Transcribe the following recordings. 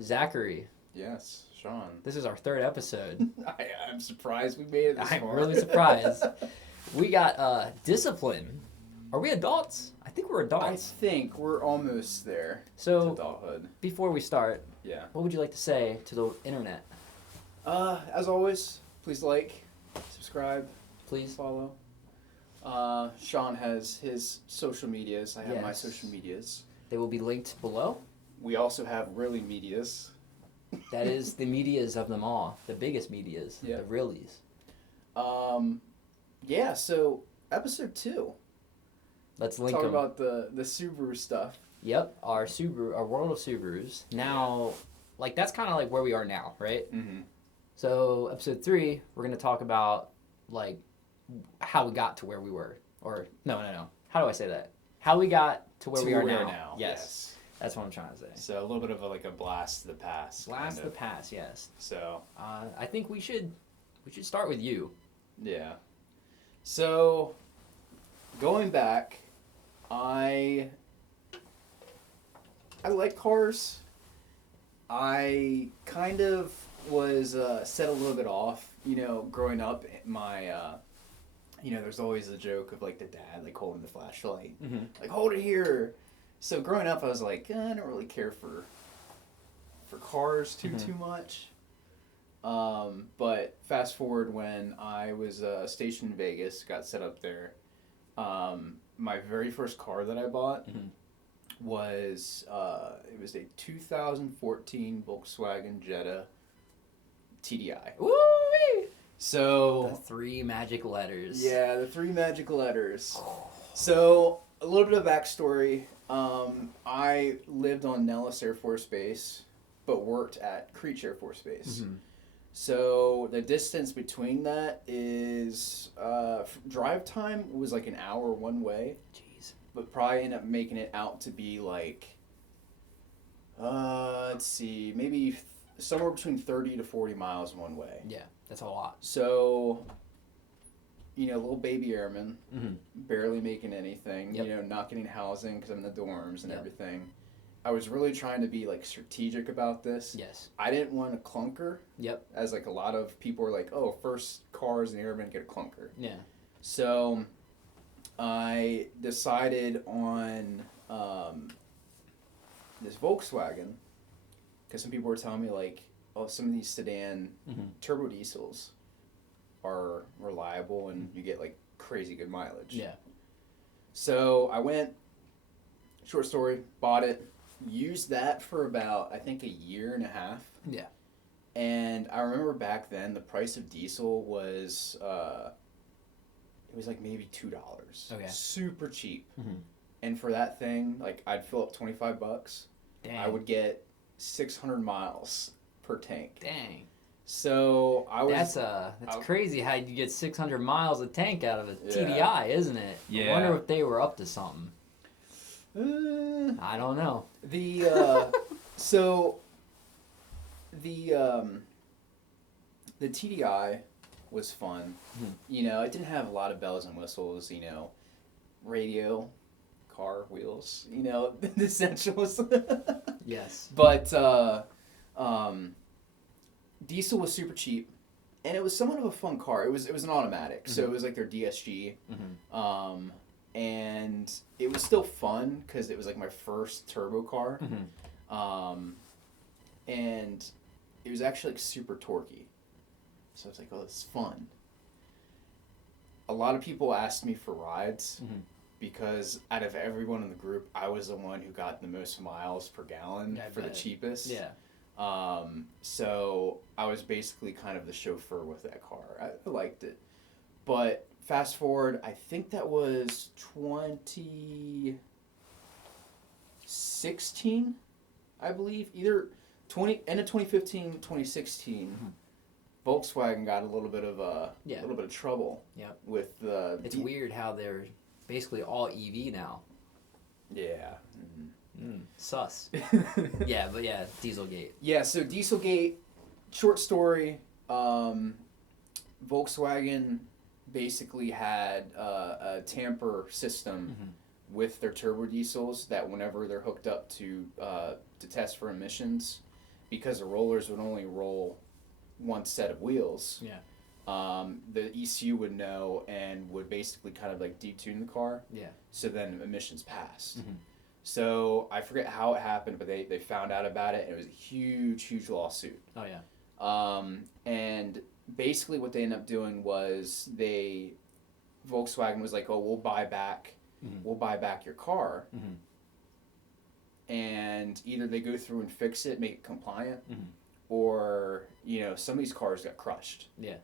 Zachary, Yes, Shawn. this is our third episode. I'm surprised we made it this I'm far. really surprised. We got discipline. Are we adults? I think we're I adults. think we're almost there to So, adulthood. before we start, Yeah. what would you like to say to the internet? As always, please like, subscribe, Please. follow. Shawn has his social medias. I have my Yes. social medias. They will be linked below. We also have really medias. That is the medias of them all. The biggest medias. Yeah. The reallys. Yeah, so episode 2. Let's link Talk them. about the Subaru stuff. Yep, our world of Subarus. Now, like, that's kind of like where we are now, right? Mm-hmm. So, episode 3, we're going to talk about, like, how we got to where we were. Or, no. How do I say that? How we got to where we are now. Yes. That's what I'm trying to say. So a little bit of a blast to the past. Blast the past, yes. So I think we should start with you. yeah. So going back, I like cars. I kind of was set a little bit off, growing up. There's always a joke of like the dad like holding the flashlight, like hold it here. So growing up, I was like, I don't really care for cars too much. But fast forward when I was stationed in Vegas, got set up there. My very first car that I bought was it was a 2014 Volkswagen Jetta TDI. Woo-wee! So The 3 magic letters. yeah, the 3 magic letters. So a little bit of backstory. I lived on Nellis Air Force Base, but worked at Creech Air Force Base. Mm-hmm. So the distance between that is drive time was like an hour one way. Jeez. But probably ended up making it out to be like, let's see, maybe somewhere between 30 to 40 miles one way. Yeah, that's a lot. So, little baby airman, Mm-hmm. barely making anything, Yep. Not getting housing because I'm in the dorms and Yep. everything. I was really trying to be like strategic about this. Yes. I didn't want a clunker. Yep. As like a lot of people are like, oh, first car as an airman, get a clunker. Yeah. So I decided on this Volkswagen because some people were telling me like, oh, some of these sedan turbo diesels are reliable and you get like crazy good mileage. Yeah. So I went, short story, bought it, used that for about, I think, a year and a half. Yeah. And I remember back then the price of diesel was, it was like maybe $2. Okay. Super cheap. Mm-hmm. And for that thing, like I'd fill up $25. Dang. I would get 600 miles per tank. Dang. So I was. That's crazy how you get 600 miles of tank out of a Yeah. TDI, isn't it? Yeah. I wonder if they were up to something. I don't know. So the TDI was fun. It didn't have a lot of bells and whistles. Radio, car, wheels. The essentials. Yes. But diesel was super cheap, and it was somewhat of a fun car. It was an automatic, so it was like their DSG. And it was still fun because it was like my first turbo car. And it was actually like super torquey. So I was like, oh, this is fun. A lot of people asked me for rides because out of everyone in the group, I was the one who got the most miles per gallon for the cheapest. Yeah. So I was basically kind of the chauffeur with that car. I liked it. But fast forward, I think that was 2016, I believe. Either end of 2015, 2016, Volkswagen got a little bit of trouble. Yep. With the. It's weird how they're basically all EV now. Yeah. Sus. Yeah, but yeah, Dieselgate. Yeah, so Dieselgate, short story, Volkswagen basically had a tamper system with their turbo diesels that whenever they're hooked up to test for emissions, because the rollers would only roll one set of wheels. Yeah. The ECU would know and would basically kind of like detune the car. Yeah. So then emissions passed. Mm-hmm. So I forget how it happened, but they found out about it, and it was a huge lawsuit. Oh yeah. And basically what they ended up doing was Volkswagen was like, oh, we'll buy back your car. Mm-hmm. And either they go through and fix it, make it compliant, mm-hmm. or, some of these cars got crushed. Yeah.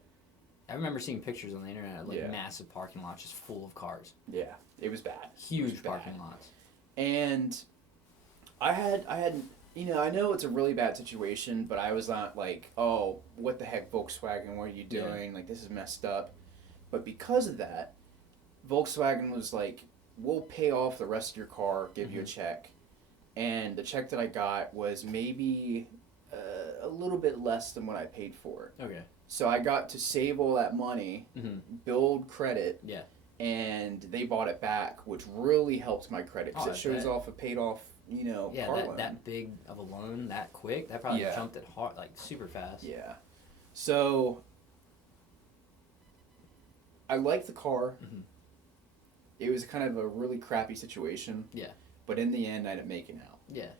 I remember seeing pictures on the internet of massive parking lots just full of cars. Yeah, it was bad. Huge parking lots. And I had I know it's a really bad situation, but I was not like, oh, what the heck, Volkswagen, what are you doing? Yeah. Like, this is messed up. But because of that, Volkswagen was like, we'll pay off the rest of your car, give you a check. And the check that I got was maybe a little bit less than what I paid for. Okay. So I got to save all that money, build credit, and they bought it back, which really helped my credit because it shows off a paid off, car loan. That big of a loan that quick, that probably jumped it hard, like super fast. Yeah. So I liked the car. Mm-hmm. It was kind of a really crappy situation. Yeah. But in the end, I ended up making out. Yeah.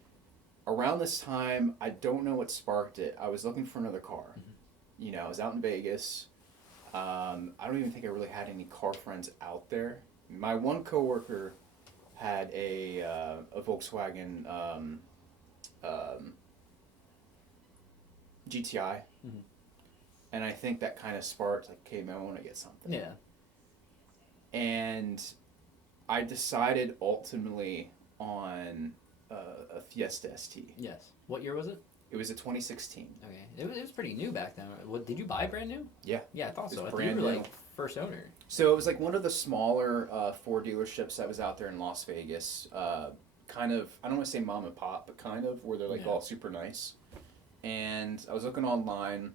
Around this time, I don't know what sparked it. I was looking for another car. Mm-hmm. I was out in Vegas. I don't even think I really had any car friends out there. My one coworker had a Volkswagen GTI, and I think that kind of sparked like, okay, man, I want to get something. Yeah. And I decided ultimately on a Fiesta ST. Yes. What year was it? It was a 2016. Okay. It was pretty new back then. What did you buy brand new? Yeah. Yeah, I thought so. I thought brand you were new. like first owner. So it was like one of the smaller Ford dealerships that was out there in Las Vegas. Kind of, I don't want to say mom and pop, but kind of, where they're like all super nice. And I was looking online,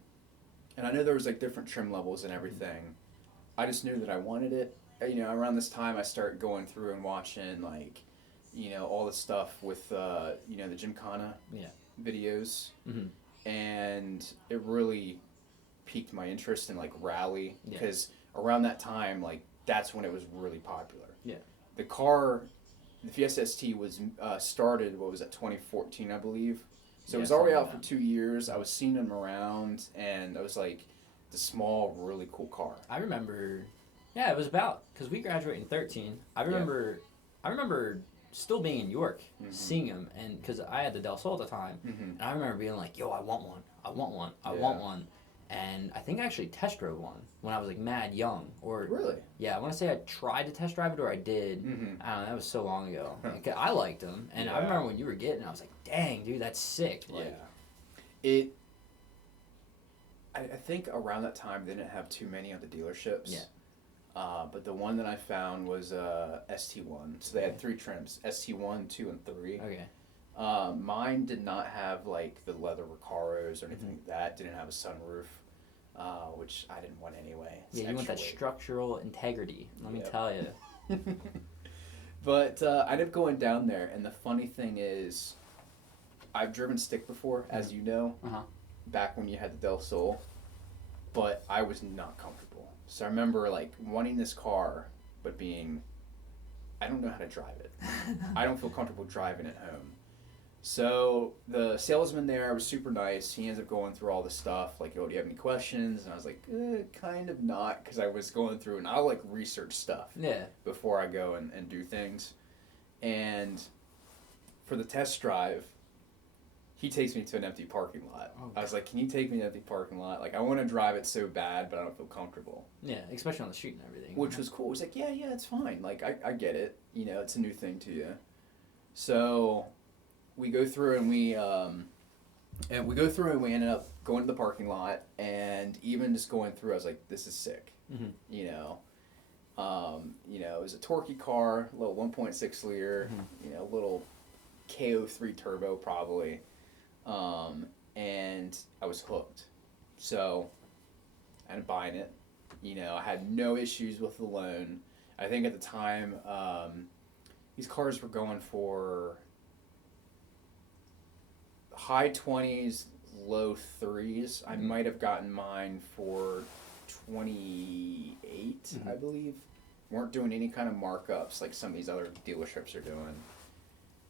and I know there was like different trim levels and everything. I just knew that I wanted it. Around this time I started going through and watching like, all the stuff with, the Gymkhana videos. Mm-hmm. And it really piqued my interest in like rally because around that time, like that's when it was really popular. Yeah. The Fiesta ST was started, 2014, I believe. So it was already out for 2 years. I was seeing them around, and I was like, the small, really cool car. I remember, it was about, because we graduated in 13. I remember still being in York, seeing them, and because I had the Del Sol at the time, and I remember being like, yo, I want one. I want one. And I think I actually test drove one when I was like mad young. Or really? Yeah, I want to say I tried to test drive it or I did. I don't know, that was so long ago. I liked them, and I remember when you were getting it, I was like, dang, dude, that's sick. Like, I think around that time they didn't have too many of the dealerships. Yeah. But the one that I found was ST1. So they had 3 trims: ST1, 2, and 3. Okay. Mine did not have like the leather Recaros or anything like that. Didn't have a sunroof, which I didn't want anyway. It's you want that structural integrity. Let me tell you. But I ended up going down there, and the funny thing is, I've driven stick before, as you know, back when you had the Del Sol, but I was not comfortable. So I remember like wanting this car, but I don't know how to drive it. I don't feel comfortable driving it home. So the salesman there was super nice. He ends up going through all the stuff, like, oh, do you have any questions? And I was like, kind of not, because I was going through, and I'll like research stuff before I go and do things. And for the test drive, he takes me to an empty parking lot. Oh, I was like, can you take me to an empty parking lot? Like, I want to drive it so bad, but I don't feel comfortable. Yeah, especially on the street and everything. Which was cool. He's like, yeah, it's fine. Like, I get it. It's a new thing to you. So we go through and we ended up going to the parking lot, and even just going through, I was like, this is sick. It was a torquey car, a little 1.6 liter, little KO3 turbo probably, and I was hooked. So I ended up buying it. I had no issues with the loan. I think at the time, these cars were going for high 20s, low threes. I might have gotten mine for 28, I believe. Weren't doing any kind of markups like some of these other dealerships are doing.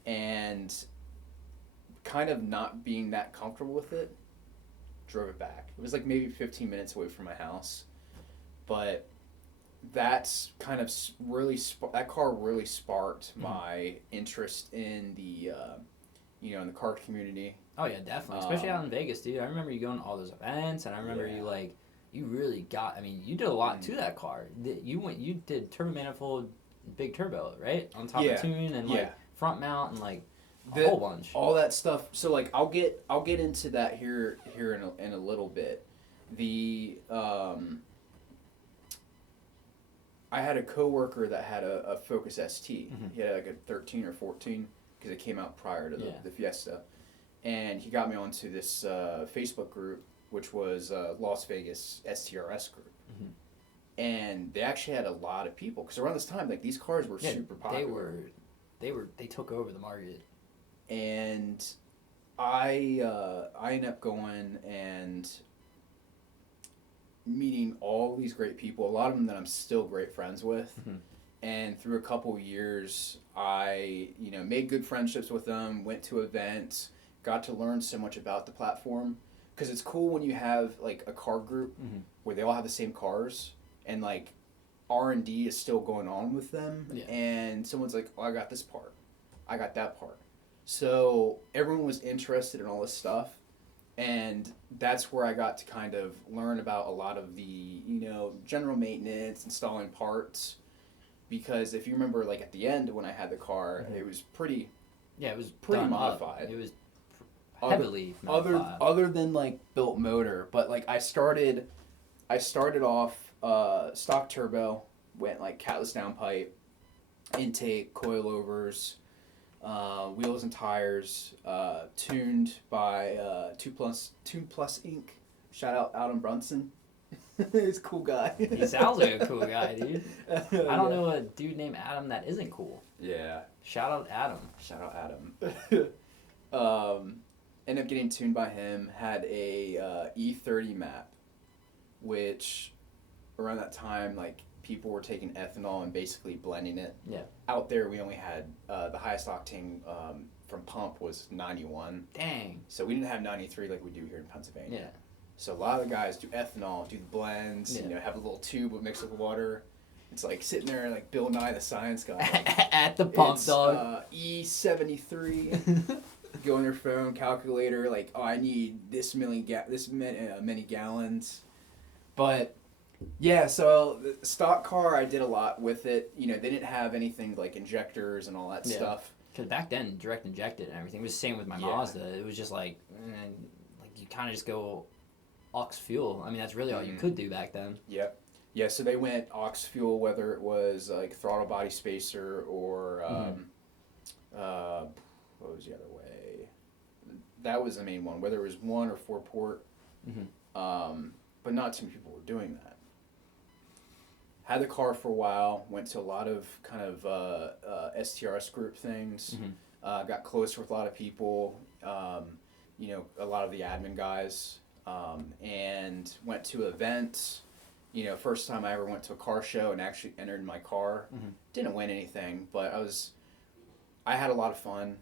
And kind of not being that comfortable with it, drove it back. It was like maybe 15 minutes away from my house. But that's kind of really, that car really sparked my interest in the, in the car community. Oh yeah, definitely. Especially out in Vegas, dude. I remember you going to all those events, and I remember you really got. I mean, you did a lot to that car. You did turbo manifold, big turbo, right? On top of tune and like front mount and like a whole bunch. All that stuff. So like I'll get into that here in a little bit. I had a coworker that had a Focus ST. He had like a 13 or 14 because it came out prior to the Fiesta. And he got me onto this Facebook group, which was Las Vegas STRS group. And they actually had a lot of people because around this time, like these cars were super popular. They took over the market. And I ended up going and meeting all these great people, a lot of them that I'm still great friends with. And through a couple years, I made good friendships with them, went to events, got to learn so much about the platform. Because it's cool when you have like a car group where they all have the same cars and like R&D is still going on with them. And someone's like, oh, I got this part, I got that part. So everyone was interested in all this stuff. And that's where I got to kind of learn about a lot of the, general maintenance, installing parts. Because if you remember, like at the end when I had the car, it was pretty, it was pretty modified. It was heavily modified. Other than like built motor, but like I started off stock turbo, went like catless downpipe, intake, coilovers. Wheels and tires, tuned by Tune Plus Inc. Shout out Adam Brunson. He's a cool guy. He sounds like a cool guy, dude. I don't know a dude named Adam that isn't cool. Yeah. Shout out Adam. Ended up getting tuned by him. Had a E30 map, which around that time, like, people were taking ethanol and basically blending it. Yeah. Out there, we only had the highest octane from pump was 91. Dang. So we didn't have 93 like we do here in Pennsylvania. Yeah. So a lot of the guys do ethanol, do the blends, have a little tube with mixed with water. It's like sitting there like Bill Nye the Science Guy. At the pump, dog. E73. Go on your phone, calculator, like, oh, I need this many gallons. But yeah, so the stock car, I did a lot with it. They didn't have anything like injectors and all that stuff. Because back then, direct injected and everything. It was the same with my Mazda. It was just like you kind of just go aux fuel. I mean, that's really all you could do back then. Yep. Yeah, so they went aux fuel, whether it was like throttle body spacer or what was the other way? That was the main one, whether it was 1 or 4 port. But not too many people were doing that. Had the car for a while, went to a lot of kind of STRS group things, got closer with a lot of people, a lot of the admin guys, and went to events. First time I ever went to a car show and actually entered my car. Didn't win anything, but I had a lot of fun.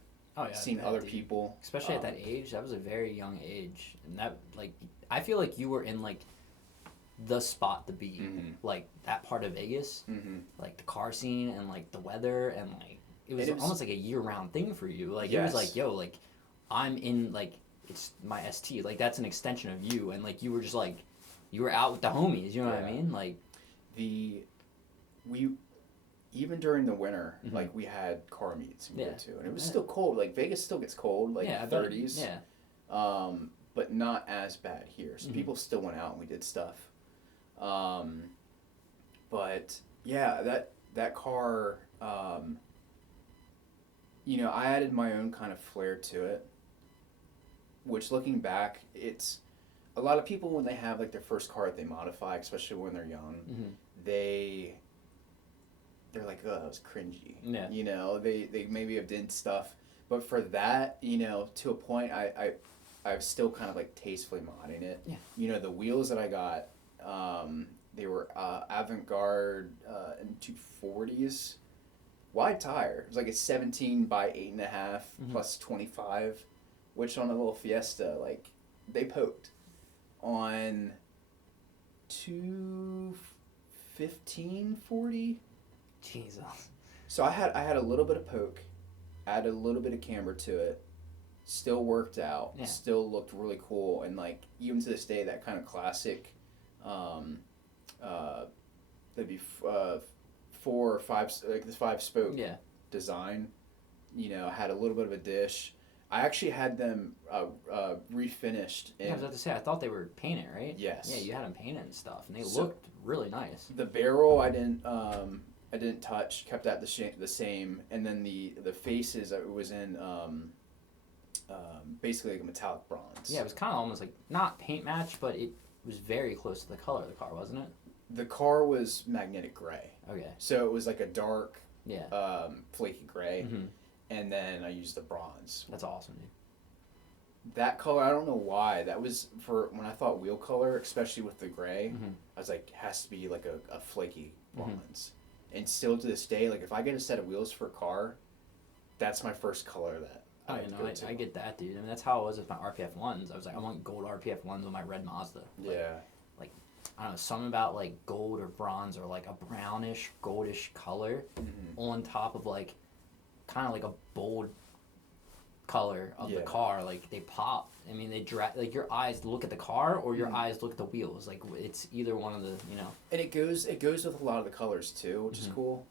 Seeing other people. Especially at that age, that was a very young age. And that, like, I feel like you were in, like, the spot to be, like, that part of Vegas, like, the car scene and, like, the weather, and, like, it was almost like a year-round thing for you. Like, it was like, yo, like, I'm in, like, it's my ST. Like, that's an extension of you, and, like, you were just, like, you were out with the homies, you know what I mean? Like, even during the winter, like, we had car meets we go to, and it was still cold. Like, Vegas still gets cold, like 30s. But not as bad here. So people still went out and we did stuff. But yeah, that car, I added my own kind of flair to it, which looking back, it's a lot of people when they have like their first car that they modify, especially when they're young, they're like, oh, that was cringy. Yeah. They maybe have done stuff, but for that, to a point, I I've still kind of like tastefully modding it. Yeah. You know, the wheels that I got, they were Avant-Garde M240s. Wide tire. It was like a 17 by 8.5 plus 25, which on a little Fiesta, like, they poked on 215/40. Jesus. So I had a little bit of poke, added a little bit of camber to it, still worked out, still looked really cool, and like even to this day, that kind of classic, that'd be 4 or 5, like this 5-spoke design. You know, had a little bit of a dish. I actually had them refinished. I was about to say, I thought they were painted, right? Yes. Yeah, you had them painted and stuff, and they looked really nice. The barrel I didn't touch, kept that the same, and then the faces, it was in basically like a metallic bronze. Yeah, it was kind of almost like not paint match, but it was very close to the color of the car, wasn't it? The car was magnetic gray. Okay. So it was like a dark, flaky gray, and then I used the bronze. That's awesome, dude. That color, I don't know why. That was for when I thought wheel color, especially with the gray. I was like, has to be like a flaky bronze. And still to this day, like if I get a set of wheels for a car, that's my first color that I get that, dude. I mean, that's how it was with my RPF ones. I was like, I want gold RPF ones on my red Mazda. Like, I don't know, something about like gold or bronze or like a brownish, goldish color on top of like kind of like a bold color of the car. Like they pop. I mean, they like your eyes look at the car or your eyes look at the wheels. Like it's either one of the, you know. And it goes with a lot of the colors too, which is cool.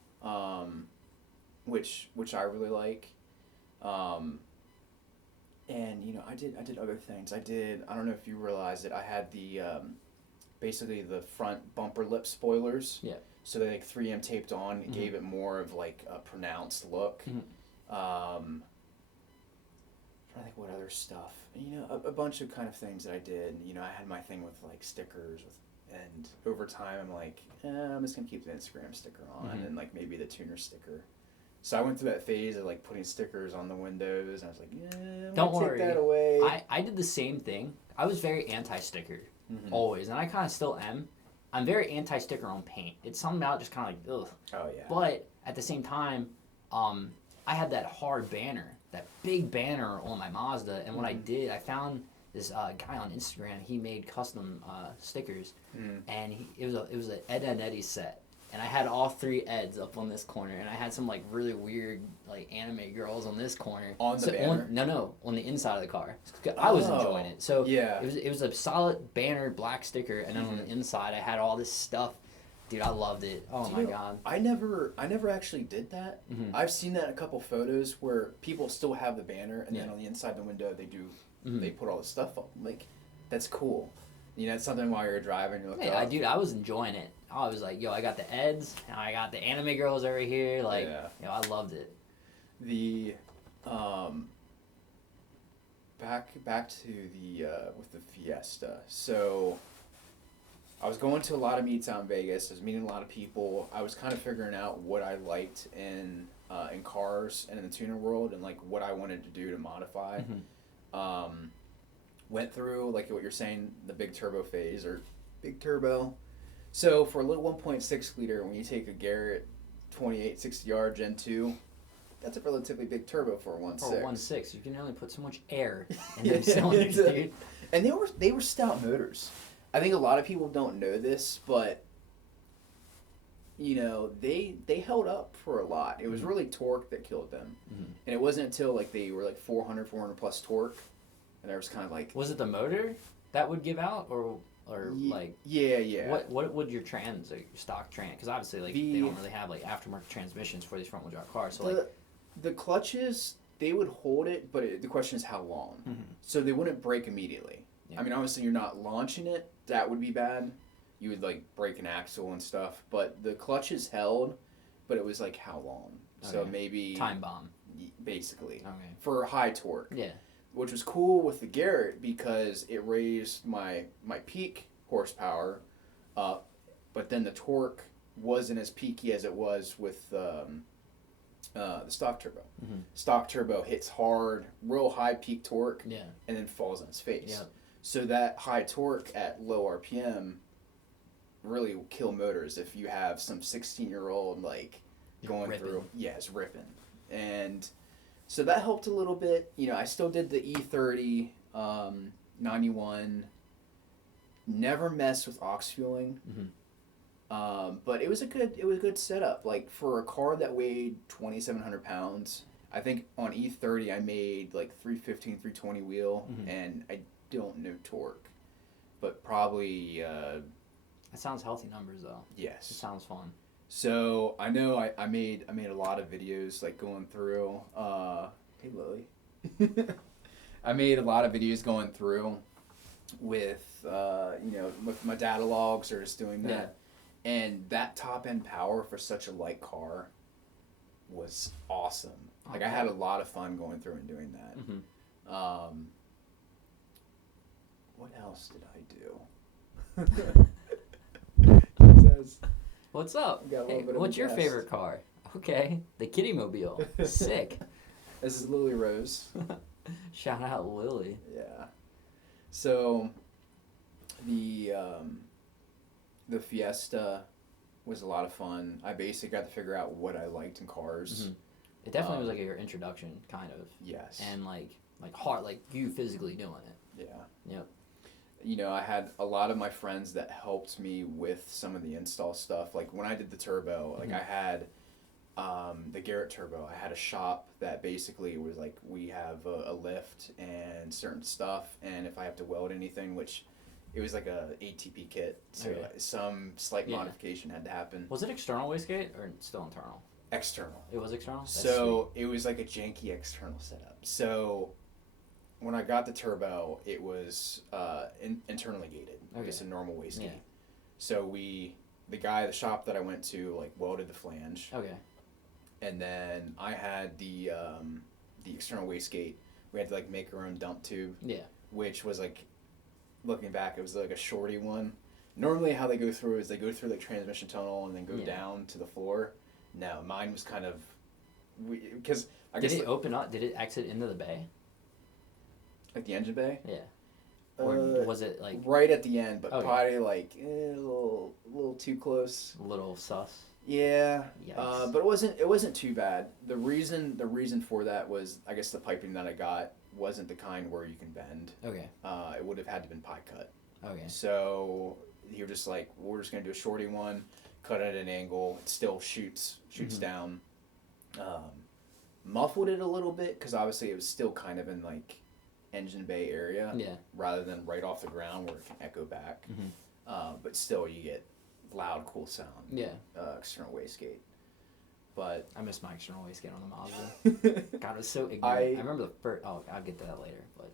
Which I really like. And you know, I did other things. I don't know if you realize it. I had the basically the front bumper lip spoilers. Yeah. So they like 3M taped on. It gave it more of like a pronounced look. Trying to think what other stuff. You know, a bunch of kind of things that I did. You know, I had my thing with like stickers, and over time I'm like, I'm just gonna keep the Instagram sticker on, and like maybe the tuner sticker. So I went through that phase of like putting stickers on the windows, and I was like, don't worry, take that away. I did the same thing. I was very anti-sticker, always, and I kind of still am. I'm very anti-sticker on paint. It's something about just kind of like, ugh. Oh yeah. But at the same time, I had that hard banner, that big banner on my Mazda, and what I did, I found this guy on Instagram. He made custom stickers, and it was an Ed and Eddie set. And I had all 3 Eds up on this corner, and I had some like really weird like anime girls on this corner. On the banner? No, on the inside of the car. I was enjoying it. So yeah, it was a solid banner black sticker, and then on the inside I had all this stuff. Dude, I loved it. Oh my god. I never actually did that. I've seen that in a couple photos where people still have the banner, and then on the inside of the window they put all the stuff up. Like, that's cool. You know, it's something while you're driving, you're like, dude, I was enjoying it. I was like, yo, I got the Eds, and I got the anime girls over here. Like, I loved it. The, back to the, with the Fiesta. So, I was going to a lot of meets out in Vegas. I was meeting a lot of people. I was kind of figuring out what I liked in cars and in the tuner world, and like what I wanted to do to modify. Went through, like what you're saying, the big turbo phase, or big turbo. So for a little 1.6 liter, when you take a Garrett 2860R Gen 2, that's a relatively big turbo for a 1.6. For a 1.6, you can only put so much air in them cylinders, dude. And they were stout motors. I think a lot of people don't know this, but you know, they held up for a lot. It was really torque that killed them. And it wasn't until like they were like 400 plus torque, and there was kind of like, was it the motor that would give out, or like what would your trans, like your stock trans, because obviously like they don't really have like aftermarket transmissions for these front wheel drive cars, so the clutches, they would hold it, but the question is how long. So they wouldn't break immediately. I mean, obviously you're not launching it, that would be bad. You would like break an axle and stuff, but the clutches held, but it was like how long? So maybe time bomb, basically, for high torque. Yeah. Which was cool with the Garrett because it raised my peak horsepower up, but then the torque wasn't as peaky as it was with the stock turbo. Mm-hmm. Stock turbo hits hard, real high peak torque, Yeah. and then falls on its face. Yep. So that high torque at low RPM really will kill motors if you have some 16-year-old like going ripping. through. Yeah, it's ripping. And so that helped a little bit. You know, I still did the E30, 91. Never messed with aux fueling. Mm-hmm. But it was a good setup. Like for a car that weighed 2,700 pounds, I think on E30 I made like 315, 320 wheel, Mm-hmm. and I don't know torque, but probably That sounds healthy numbers though. yes. It sounds fun. So I know I made a lot of videos like going through. Hey Lily. I made a lot of videos going through with with my data logs or just doing that. Yeah. And that top end power for such a light car was awesome. Like I had a lot of fun going through and doing that. Mm-hmm. What else did I do? He says, What's up? Got a little Hey, bit of a what's your guest. favorite car? Okay, the Kitty Mobile. Sick. This is Lily Rose. Shout out Lily. Yeah. So the Fiesta was a lot of fun. I basically got to figure out what I liked in cars. Mm-hmm. It definitely was like your introduction, kind of. Yes. And like hard, like you physically doing it. Yeah. Yep. You know, I had a lot of my friends that helped me with some of the install stuff. Like when I did the turbo, like Mm-hmm. I had the Garrett turbo. I had a shop that basically was like, we have a lift and certain stuff, and if I have to weld anything, which it was like a ATP kit, so Okay. some slight Yeah. modification had to happen. Was it external wastegate or still internal? External. It was external? That's So it was like a janky external setup. So when I got the turbo, it was internally gated, Okay. just a normal wastegate. Yeah. So the shop that I went to, like welded the flange, sweet. Okay. and then I had the external wastegate. We had to like make our own dump tube, Yeah. which was like, looking back, it was like a shorty one. Normally how they go through is they go through the transmission tunnel and then go Yeah. down to the floor. No, mine was kind of, because I Did guess it open up? Did it exit into the bay? like the engine bay. Yeah. Or was it like right at the end, but Okay. probably like a little too close. a little sus? Yeah, Yikes. but it wasn't too bad. The reason for that was, I guess the piping that I got wasn't the kind where you can bend. Okay. It would have had to been pie cut. Okay. So he was just like, we're just gonna do a shorty one, cut it at an angle. It still shoots Mhm. down. Muffled it a little bit because obviously it was still kind of in like engine bay area, Yeah. rather than right off the ground where it can echo back. Mm-hmm. But still, you get loud, cool sound. Yeah. External wastegate. But I missed my external wastegate on the Mazda. God, it was so ignorant. I remember the first. Oh, I'll get to that later. But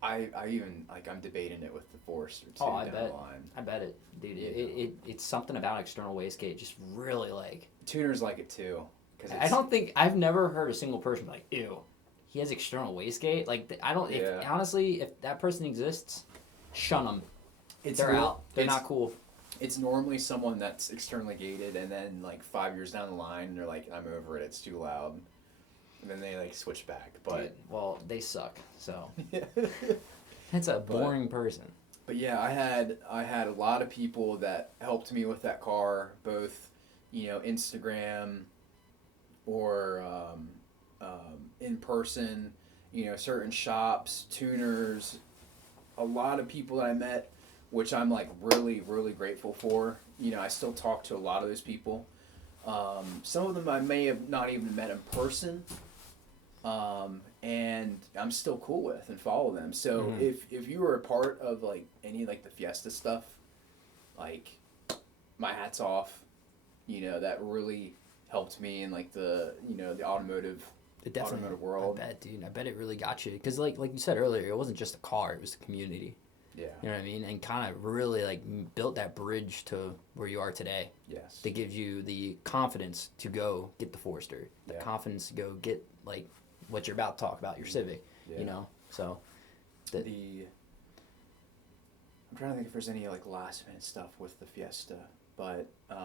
I even like I'm debating it with the Forester too. Oh, I down bet. the line. I bet it, dude. Yeah. It's something about external wastegate just really like. Tuners like it too. I've never heard a single person be like, ew, he has external wastegate. Like I don't. Yeah. Honestly, if that person exists, shun them. It's They're real- out. They're it's- not cool. It's normally someone that's externally gated, and then like 5 years down the line, they're like, I'm over it. It's too loud, and then they like switch back. But Dude, well, they suck. So that's a boring person. But yeah, I had a lot of people that helped me with that car, both, Instagram or in person, certain shops, tuners, a lot of people that I met, which I'm like really, really grateful for. I still talk to a lot of those people. Some of them I may have not even met in person. And I'm still cool with and follow them. So Mhm. if you were a part of like any like the Fiesta stuff, like my hat's off. That really helped me in like the the automotive world. I bet, dude. I bet it really got you because like you said earlier, it wasn't just a car; it was the community. Yeah. You know what I mean? And kind of really like built that bridge to where you are today. Yes. That gives you the confidence to go get the Forester, the Yeah. confidence to go get like what you're about to talk about, your Civic. Yeah. So. I'm trying to think if there's any like last minute stuff with the Fiesta, but it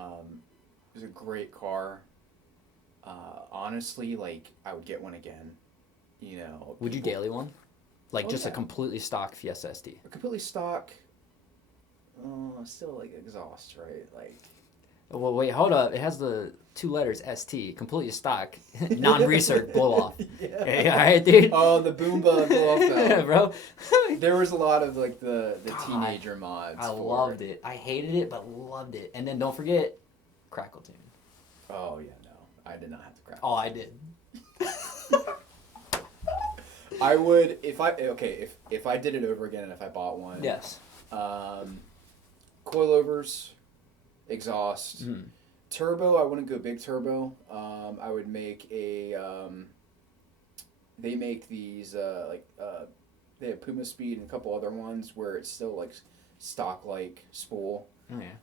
was a great car. Honestly, like, I would get one again. You know. Would you daily one? Like, just yeah. a completely stock Fiesta ST? A completely stock, still, like, exhaust, right? Like... Well, wait, hold up. It has the 2 letters ST, completely stock, non-recirc blow off. Yeah. Hey, all right, dude. Oh, the Boomba blow off valve. Bro. There was a lot of like the teenager mods. I loved it. I hated it, but loved it. And then don't forget, Crackle Tune. Oh yeah, no, I did not have the crackle. Oh, I did. I would if I did it over again and if I bought one. Yes. Coilovers, exhaust, Mm. turbo. I wouldn't go big turbo. I would make a. They make these they have Puma Speed and a couple other ones where it's still like stock like spool. Oh yeah.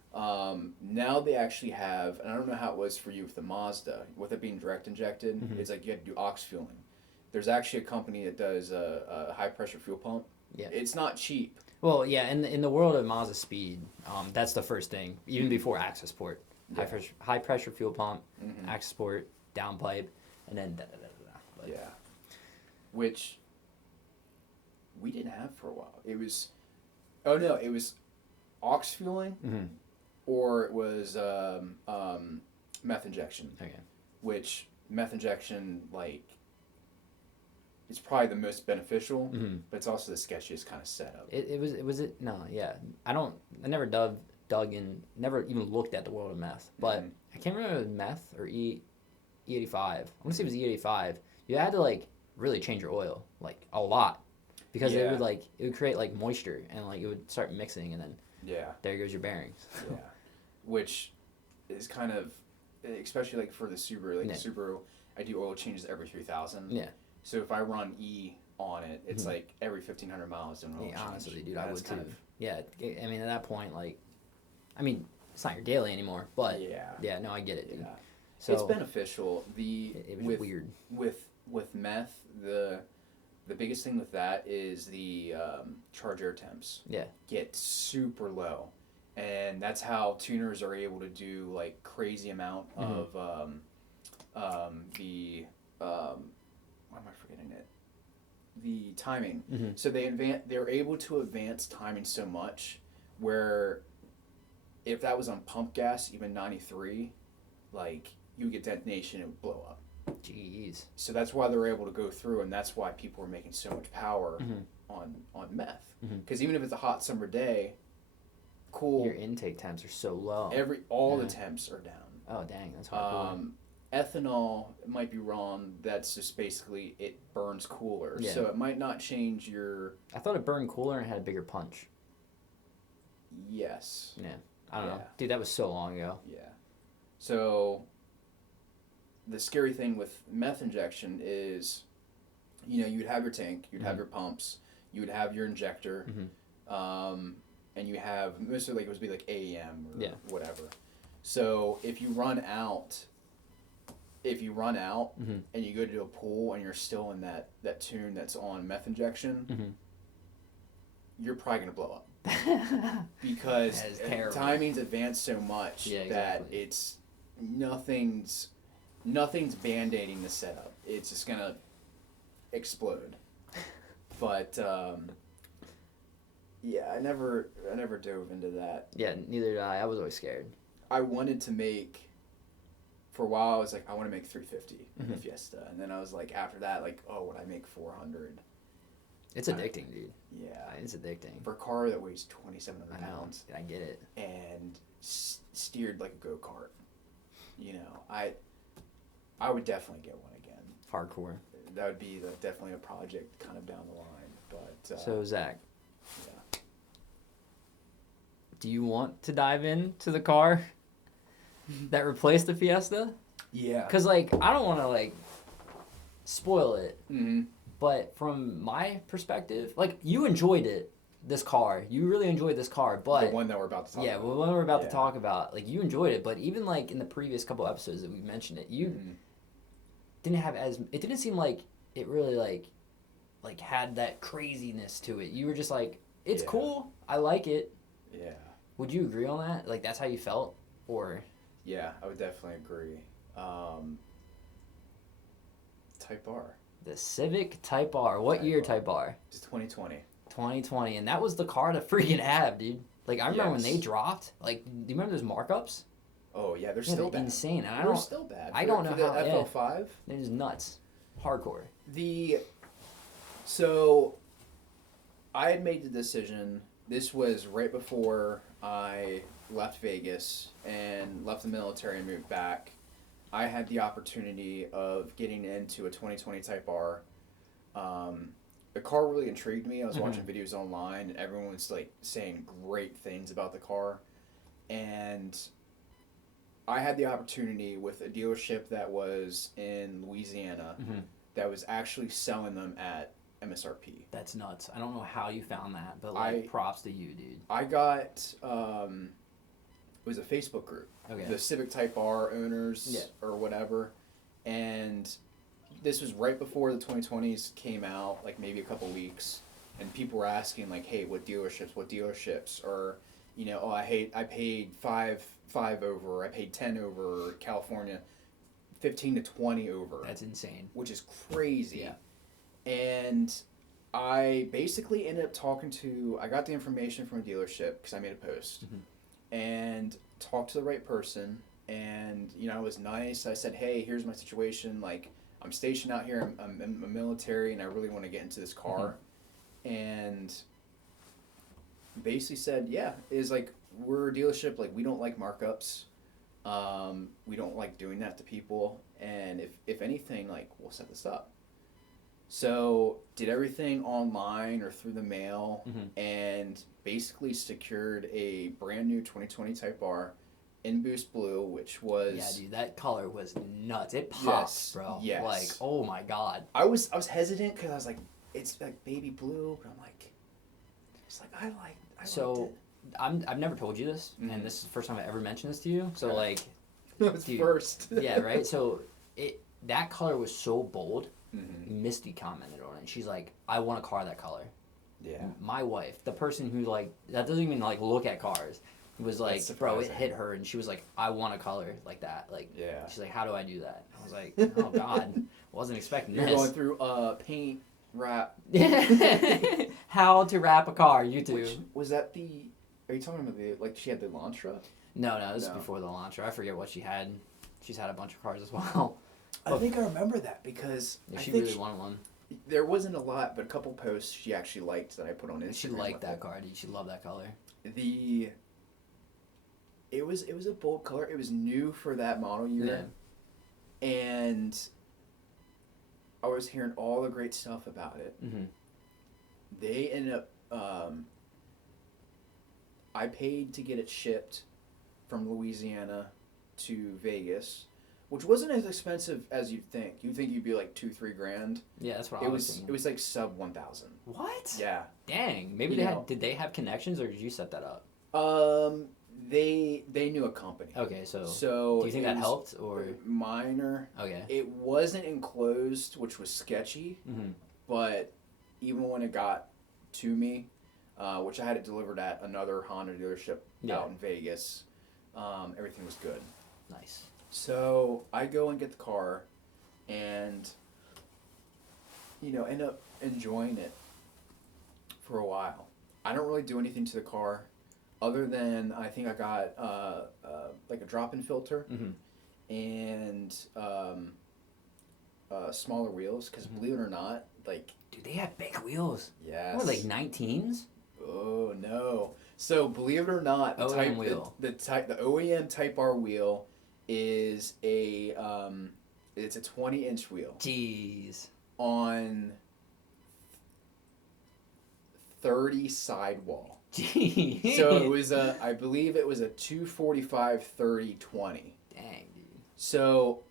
Now they actually have, and I don't know how it was for you with the Mazda, with it being direct injected. Mm-hmm. It's like you had to do aux fueling. There's actually a company that does a high pressure fuel pump. Yeah. It's not cheap. Well, yeah, in the world of Mazdaspeed, that's the first thing, even before access port. Yeah. High pressure fuel pump, Mm-hmm. access port, downpipe, and then But, Yeah. Which we didn't have for a while. It was, it was aux fueling, mm-hmm. or it was meth injection. Okay. Which meth injection, like, it's probably the most beneficial, Mm-hmm. but it's also the sketchiest kind of setup. I never dug in, never even looked at the world of meth, but I can't remember if it was meth or E85. I want to say it was E85. You had to like really change your oil like a lot because it would create like moisture and like it would start mixing and then there goes your bearings. Yeah, which is kind of, especially like for the Subaru, the Subaru, I do oil changes every 3,000. Yeah. So if I run E on it, it's like every 1,500 miles doing oil change. Honestly, dude, I would too. Yeah, I mean at that point, like, I mean it's not your daily anymore, but no, I get it, dude. Yeah. So it's beneficial. It was weird with meth. The biggest thing with that is the charge air temps. Yeah. Get super low, and that's how tuners are able to do like crazy amount of why am I forgetting it? The timing. Mm-hmm. So they're able to advance timing so much where if that was on pump gas, even 93, like you would get detonation, it would blow up. Jeez. So that's why they're able to go through, and that's why people are making so much power on meth. Because even if it's a hot summer day, cool. Your intake temps are so low. All the temps are down. Oh dang, that's hardcore. Ethanol might be wrong. That's just basically it burns cooler, so it might not change your. I thought it burned cooler and had a bigger punch. Yes. Yeah, I don't know, dude. That was so long ago. Yeah. So. The scary thing with meth injection is, you'd have your tank, you'd have your pumps, you would have your injector, and you have mostly like it would be like AEM or whatever. So if you run out, and you go to do a pool and you're still in that tune that's on meth injection, you're probably gonna blow up because timing's advanced so much that it's nothing's band-aiding the setup. It's just gonna explode. But I never dove into that. Yeah, neither did I. I was always scared. I wanted to make, for a while I was like, I want to make 350 in the Fiesta, and then I was like, after that, like, oh, would I make 400? It's addicting, dude. Yeah, it's addicting for a car that weighs 2,700 pounds. I get it. And steered like a go-kart. I would definitely get one again. Hardcore. That would be definitely a project kind of down the line. But so Zach, yeah. Do you want to dive into the car that replaced the Fiesta? Yeah. Because like I don't want to like spoil it, but from my perspective, like you enjoyed it. This car, you really enjoyed this car, but the one that we're about to talk about. Yeah, the one we're about to talk about, like you enjoyed it, but even like in the previous couple episodes that we mentioned it, you didn't have it didn't seem like it really like had that craziness to it. You were just like, it's cool, I like it. Yeah. Would you agree on that? Like that's how you felt, or? Yeah, I would definitely agree. Type R. The Civic Type R. What year Type R? It's 2020. 2020, and that was the car to freaking have, dude. Like, I remember when they dropped. Like, do you remember those markups? Oh yeah, they're still bad. Insane. And they're still bad. I don't know for how. The FL5. They're just nuts. Hardcore. So, I had made the decision. This was right before I left Vegas and left the military and moved back. I had the opportunity of getting into a 2020 Type R. The car really intrigued me. I was watching videos online, and everyone was like saying great things about the car. And I had the opportunity with a dealership that was in Louisiana that was actually selling them at MSRP. That's nuts. I don't know how you found that, but like, props to you, dude. I got it was a Facebook group, the Civic Type R owners or whatever, and this was right before the 2020s came out, like maybe a couple weeks, and people were asking like, "Hey, what dealerships?" Or, you know, "Oh, I paid five over, I paid 10 over California, 15 to 20 over." That's insane. Which is crazy. Yeah. And I basically ended up I got the information from a dealership because I made a post, and talked to the right person, and, you know, I was nice. I said, "Hey, here's my situation, like, I'm stationed out here, I'm in the military, and I really want to get into this car." And basically said, yeah, is like, we're a dealership, like, we don't like markups. We don't like doing that to people, and if anything, like, we'll set this up. So did everything online or through the mail, and basically secured a brand new 2020 Type R in Boost Blue, which was... Yeah, dude, that color was nuts. It popped, bro. Yes. Like, oh my God. I was hesitant because I was like, it's like baby blue, but I'm like, it's like, I liked it. I've never told you this, and this is the first time I ever mentioned this to you. So like, it was first. Yeah, right. So that color was so bold. Misty commented on it. She's like, "I want a car that color." Yeah. My wife, the person who like that doesn't even like look at cars, was like, "Bro, it hit her," and she was like, "I want a color like that." Like, yeah. She's like, "How do I do that?" I was like, "Oh God, wasn't expecting this." You're going through paint wrap. How to wrap a car, YouTube. Was that the? Are you talking about she had the Elantra? No, this is before the Elantra. I forget what she had. She's had a bunch of cars as well. I think I remember that because she really wanted one. There wasn't a lot, but a couple posts she actually liked that I put on Instagram. She liked that car, dude. She loved that color. It was a bold color. It was new for that model year. Yeah. And I was hearing all the great stuff about it. They ended up I paid to get it shipped from Louisiana to Vegas, which wasn't as expensive as you'd think. You'd think you'd be like $2-3 grand. Yeah, that's what I was thinking. It was like sub 1,000. What? Yeah. Dang. Maybe did they have connections, or did you set that up? They knew a company. Okay, so do you think that helped, or minor? Okay. It wasn't enclosed, which was sketchy. But even when it got to me, which I had it delivered at another Honda dealership out in Vegas, everything was good. Nice. So I go and get the car, and end up enjoying it for a while. I don't really do anything to the car, other than I think I got like a drop-in filter and smaller wheels. Because believe it or not, like, dude, they have big wheels. Yes. What, like 19s? Oh no! So believe it or not, the OEM Type R wheel is it's a 20-inch wheel. Jeez. On 30 sidewall. Jeez. So it was I believe it was a 245 30 20. Dang, dude. So,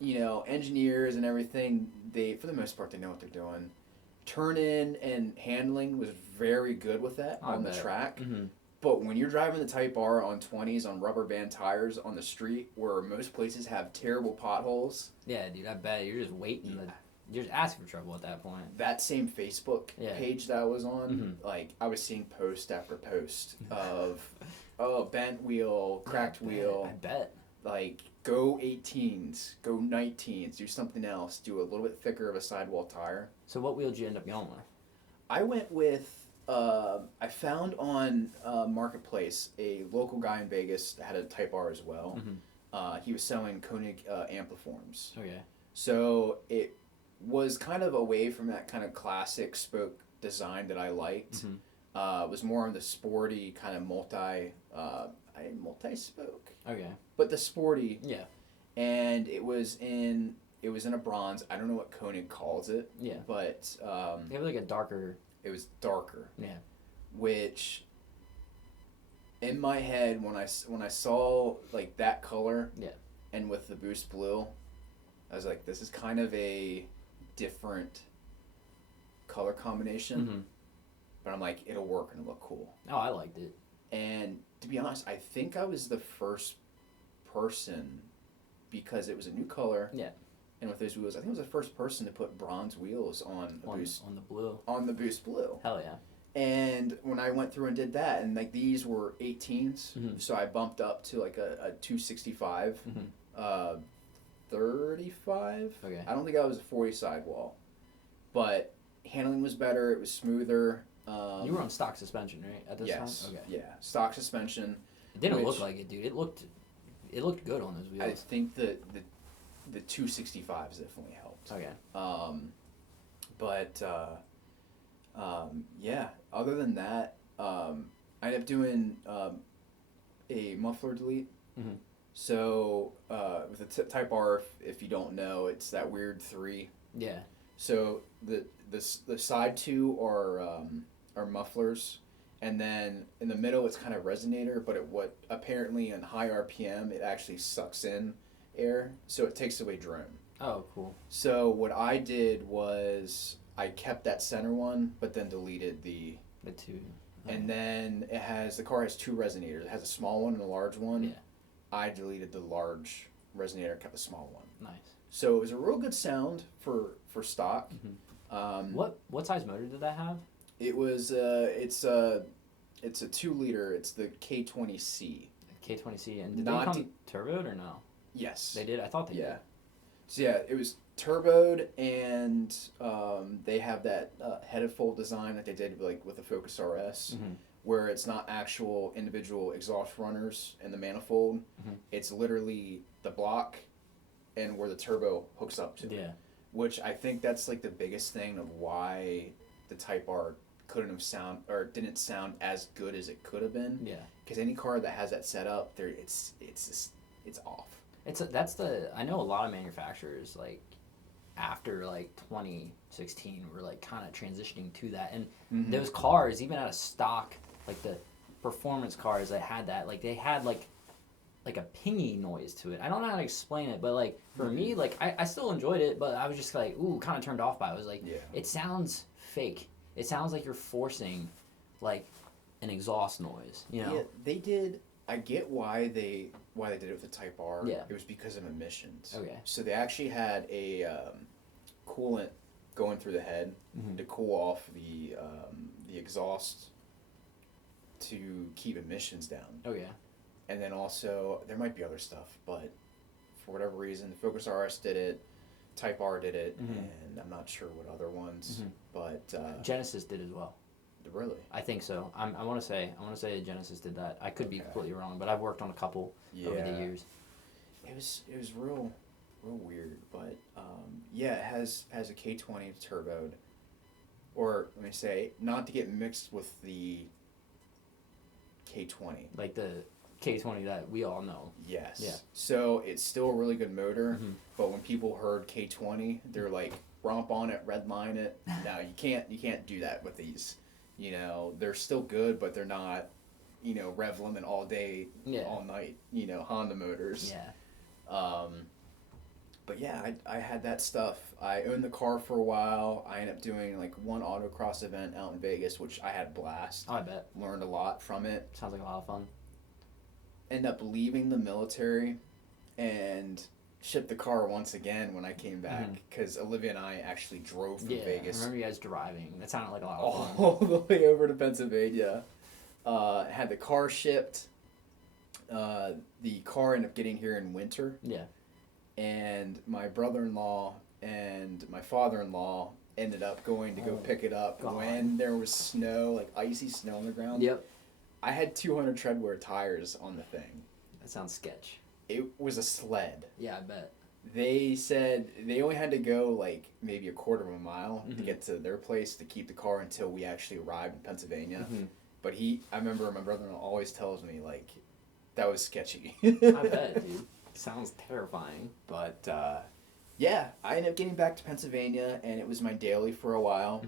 engineers and everything, they, for the most part, they know what they're doing. Turn-in and handling was very good with that on the track. But when you're driving the Type R on 20s on rubber band tires on the street, where most places have terrible potholes. Yeah, dude, I bet you're just waiting. You're just asking for trouble at that point. That same Facebook page that I was on, like, I was seeing post after post of, bent wheel, cracked wheel. I bet. like go 18s, go 19s, do something else, do a little bit thicker of a sidewall tire. So what wheel did you end up going with? I went with, I found on Marketplace a local guy in Vegas that had a Type R as well. He was selling Koenig ampliforms. Okay. So it was kind of away from that kind of classic spoke design that I liked. It was more on the sporty kind of multi-spoke. Okay. But the sporty. Yeah. And it was in a bronze. I don't know what Koenig calls it. Yeah. But they have like a darker. It was darker. Yeah. Which in my head when I saw like that color. Yeah. And with the boost blue, I was like, this is kind of a different color combination. But I'm like, it'll work and it'll look cool. Oh, I liked it. And to be honest, I think I was the first person, because it was a new color. Yeah. And with those wheels, I think I was the first person to put bronze wheels on the blue. On the boost blue. Hell yeah. And when I went through and did that, and like these were 18s, so I bumped up to like a 265, 35. Okay. I don't think I was a 40 sidewall, but handling was better. It was smoother. You were on stock suspension, right, at this time? Okay. Yeah, stock suspension. It didn't look like it, dude. It looked good on those wheels. I think the 265s definitely helped. Okay. Yeah. Other than that, I ended up doing a muffler delete. So with the Type R, if you don't know, it's that weird 3. Yeah. So the side 2 are mufflers, and then in the middle it's kind of resonator, but what apparently in high RPM it actually sucks in air, so it takes away drone. Oh, cool. So what I did was I kept that center one, but then deleted the 2. And then the car has 2 resonators. It has a small one and a large one. Yeah. I deleted the large resonator, kept the small one. Nice. So it was a real good sound for stock. What size motor did that have? It was it's a 2-liter. It's the K20C. K20C, and did they come turboed or no? Yes. They did. I thought they did. So yeah, it was turboed, and they have that head-fold design that they did with the Focus RS, where it's not actual individual exhaust runners in the manifold. It's literally the block and where the turbo hooks up to. Yeah. Which I think that's like the biggest thing of why the Type R didn't sound as good as it could have been. Yeah. Because any car that has that set up, it's off. I know a lot of manufacturers like after like 2016 were like kind of transitioning to that, and those cars even out of stock, like the performance cars that had that, like they had like a pingy noise to it. I don't know how to explain it, but like for me, like I still enjoyed it, but I was just like kind of turned off by it. I was like, it sounds fake. It sounds like you're forcing like an exhaust noise, you know? Yeah, they did. I get why they did it with the Type R. Yeah. It was because of emissions. Okay. So they actually had a coolant going through the head to cool off the exhaust to keep emissions down. Oh yeah. And then also there might be other stuff, but for whatever reason, the Focus RS did it, Type R did it, and I'm not sure what other ones, but Genesis did as well. Really? I think so. I want to say Genesis did that. I could be completely wrong, but I've worked on a couple over the years. It was real weird, but it has a K20 turboed, or let me say, not to get mixed with the K20. Like the K20 that we all know. Yes. Yeah. So it's still a really good motor, but when people heard K20, they're like, romp on it, red line it. No, you can't do that with these. You know, they're still good, but they're not, rev limit all day, all night, Honda motors. Yeah. But yeah, I had that stuff. I owned the car for a while. I ended up doing like one autocross event out in Vegas, which I had a blast. Oh, I bet. Learned a lot from it. Sounds like a lot of fun. Ended up leaving the military and shipped the car once again when I came back, because Olivia and I actually drove from Vegas. I remember you guys driving. That sounded like a lot of fun. All the way over to Pennsylvania. Had the car shipped. the car ended up getting here in winter. Yeah. And my brother-in-law and my father-in-law ended up going to go pick it up when there was snow, like icy snow on the ground. Yep. I had 200 treadwear tires on the thing. That sounds sketch. It was a sled. Yeah, I bet. They said they only had to go like maybe a quarter of a mile to get to their place to keep the car until we actually arrived in Pennsylvania. But I remember my brother-in-law always tells me like, that was sketchy. I bet, dude. Sounds terrifying. But yeah, I ended up getting back to Pennsylvania, and it was my daily for a while.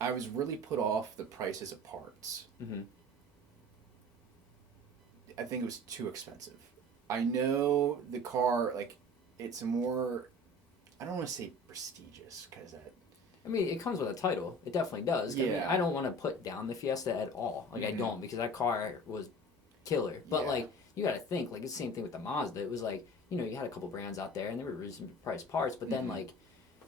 I was really put off the prices of parts. I think it was too expensive. I know the car, like, it's more, I don't want to say prestigious, because that... I mean, it comes with a title. It definitely does. Yeah. I mean, I don't want to put down the Fiesta at all. Like, I don't, because that car was killer. But, like, you got to think, like, it's the same thing with the Mazda. It was like, you know, you had a couple brands out there, and they were reasonably priced parts, but then, like,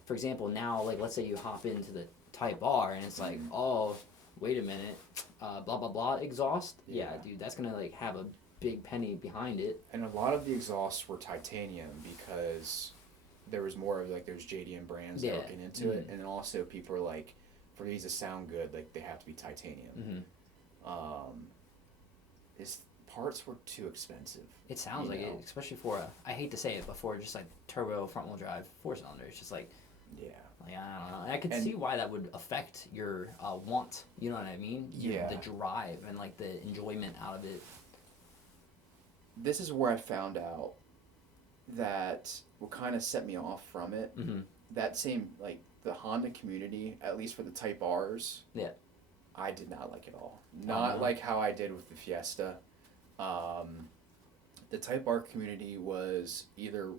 for example, now, like, let's say you hop into the Type R, and it's like, oh, wait a minute, blah, blah, blah, exhaust? Yeah, dude, that's going to, like, have a big penny behind it. And a lot of the exhausts were titanium because there was more of, like, there's JDM brands that were getting into it, and then also people are like, for these to sound good, like, they have to be titanium. His parts were too expensive. It sounds like it, especially for I hate to say it, but for just like turbo front wheel drive 4-cylinder, it's just like, like I don't know. And I could see why that would affect your want. You know what I mean? The drive and like the enjoyment out of it. This is where I found out that what kind of set me off from it. That same, like, the Honda community, at least for the Type Rs. Yeah. I did not like it all. Not like how I did with the Fiesta. The Type R community was either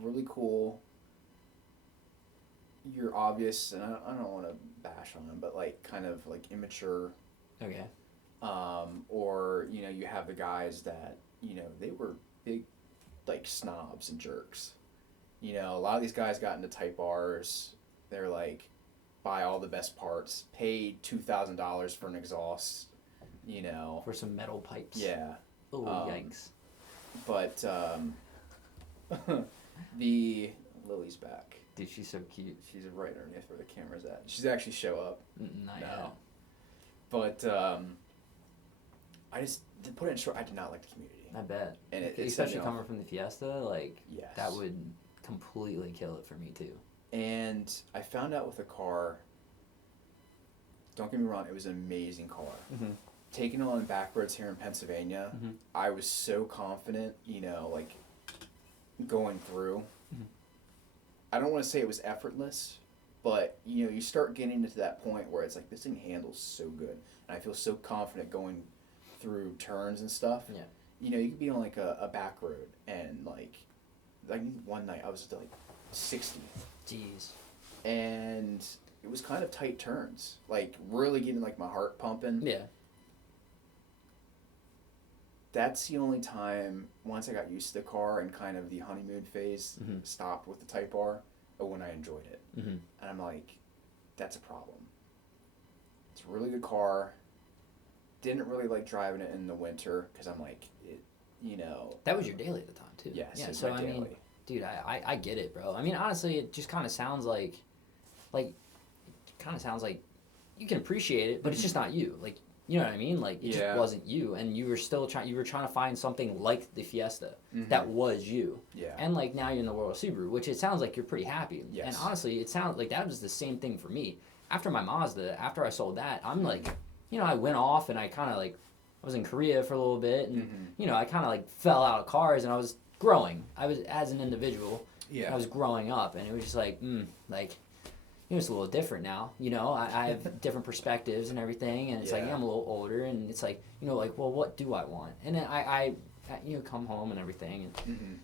really cool, you're obvious, and I don't want to bash on them, but like kind of like immature. Okay. Or, you know, you have the guys that, you know, they were big, like, snobs and jerks. You know, a lot of these guys got into Type Rs. They're like, buy all the best parts, pay $2,000 for an exhaust, you know. For some metal pipes. Yeah. Oh, yikes. But the Lily's back. Dude, she's so cute. She's right underneath where the camera's at. She's actually show up. Not yet. But I just, to put it in short, I did not like the community. I bet. And especially coming from the Fiesta, like, yes, that would completely kill it for me too. And I found out with a car, don't get me wrong, it was an amazing car. Taking it on back roads here in Pennsylvania, I was so confident, you know, like, going through. I don't want to say it was effortless, but, you know, you start getting into that point where it's like, this thing handles so good. And I feel so confident going through turns and stuff. Yeah. You know, you could be on, like, a back road, and, like one night I was at, like, 60. Jeez. And it was kind of tight turns. Like, really getting, like, my heart pumping. Yeah. That's the only time, once I got used to the car and kind of the honeymoon phase stopped with the Type R, when I enjoyed it. And I'm like, that's a problem. It's a really good car. Didn't really like driving it in the winter because I'm like, you know. That was your daily at the time, too. Yes, yeah, so I mean, dude, I get it, bro. I mean, honestly, it just kind of sounds like you can appreciate it, but it's just not you. Like, you know what I mean? Like, it just wasn't you, and you were trying to find something like the Fiesta that was you. Yeah. And, like, now you're in the world of Subaru, which it sounds like you're pretty happy. Yes. And honestly, it sounds like that was the same thing for me. After my Mazda, after I sold that, I'm like, you know, I went off and I kind of, like, I was in Korea for a little bit, and, you know, I kind of, like, fell out of cars, and I was growing. I was, as an individual, I was growing up, and it was just like, like, you know, it's a little different now, you know, I have different perspectives and everything, and it's like, I'm a little older, and it's like, you know, like, well, what do I want? And then I you know, come home and everything, and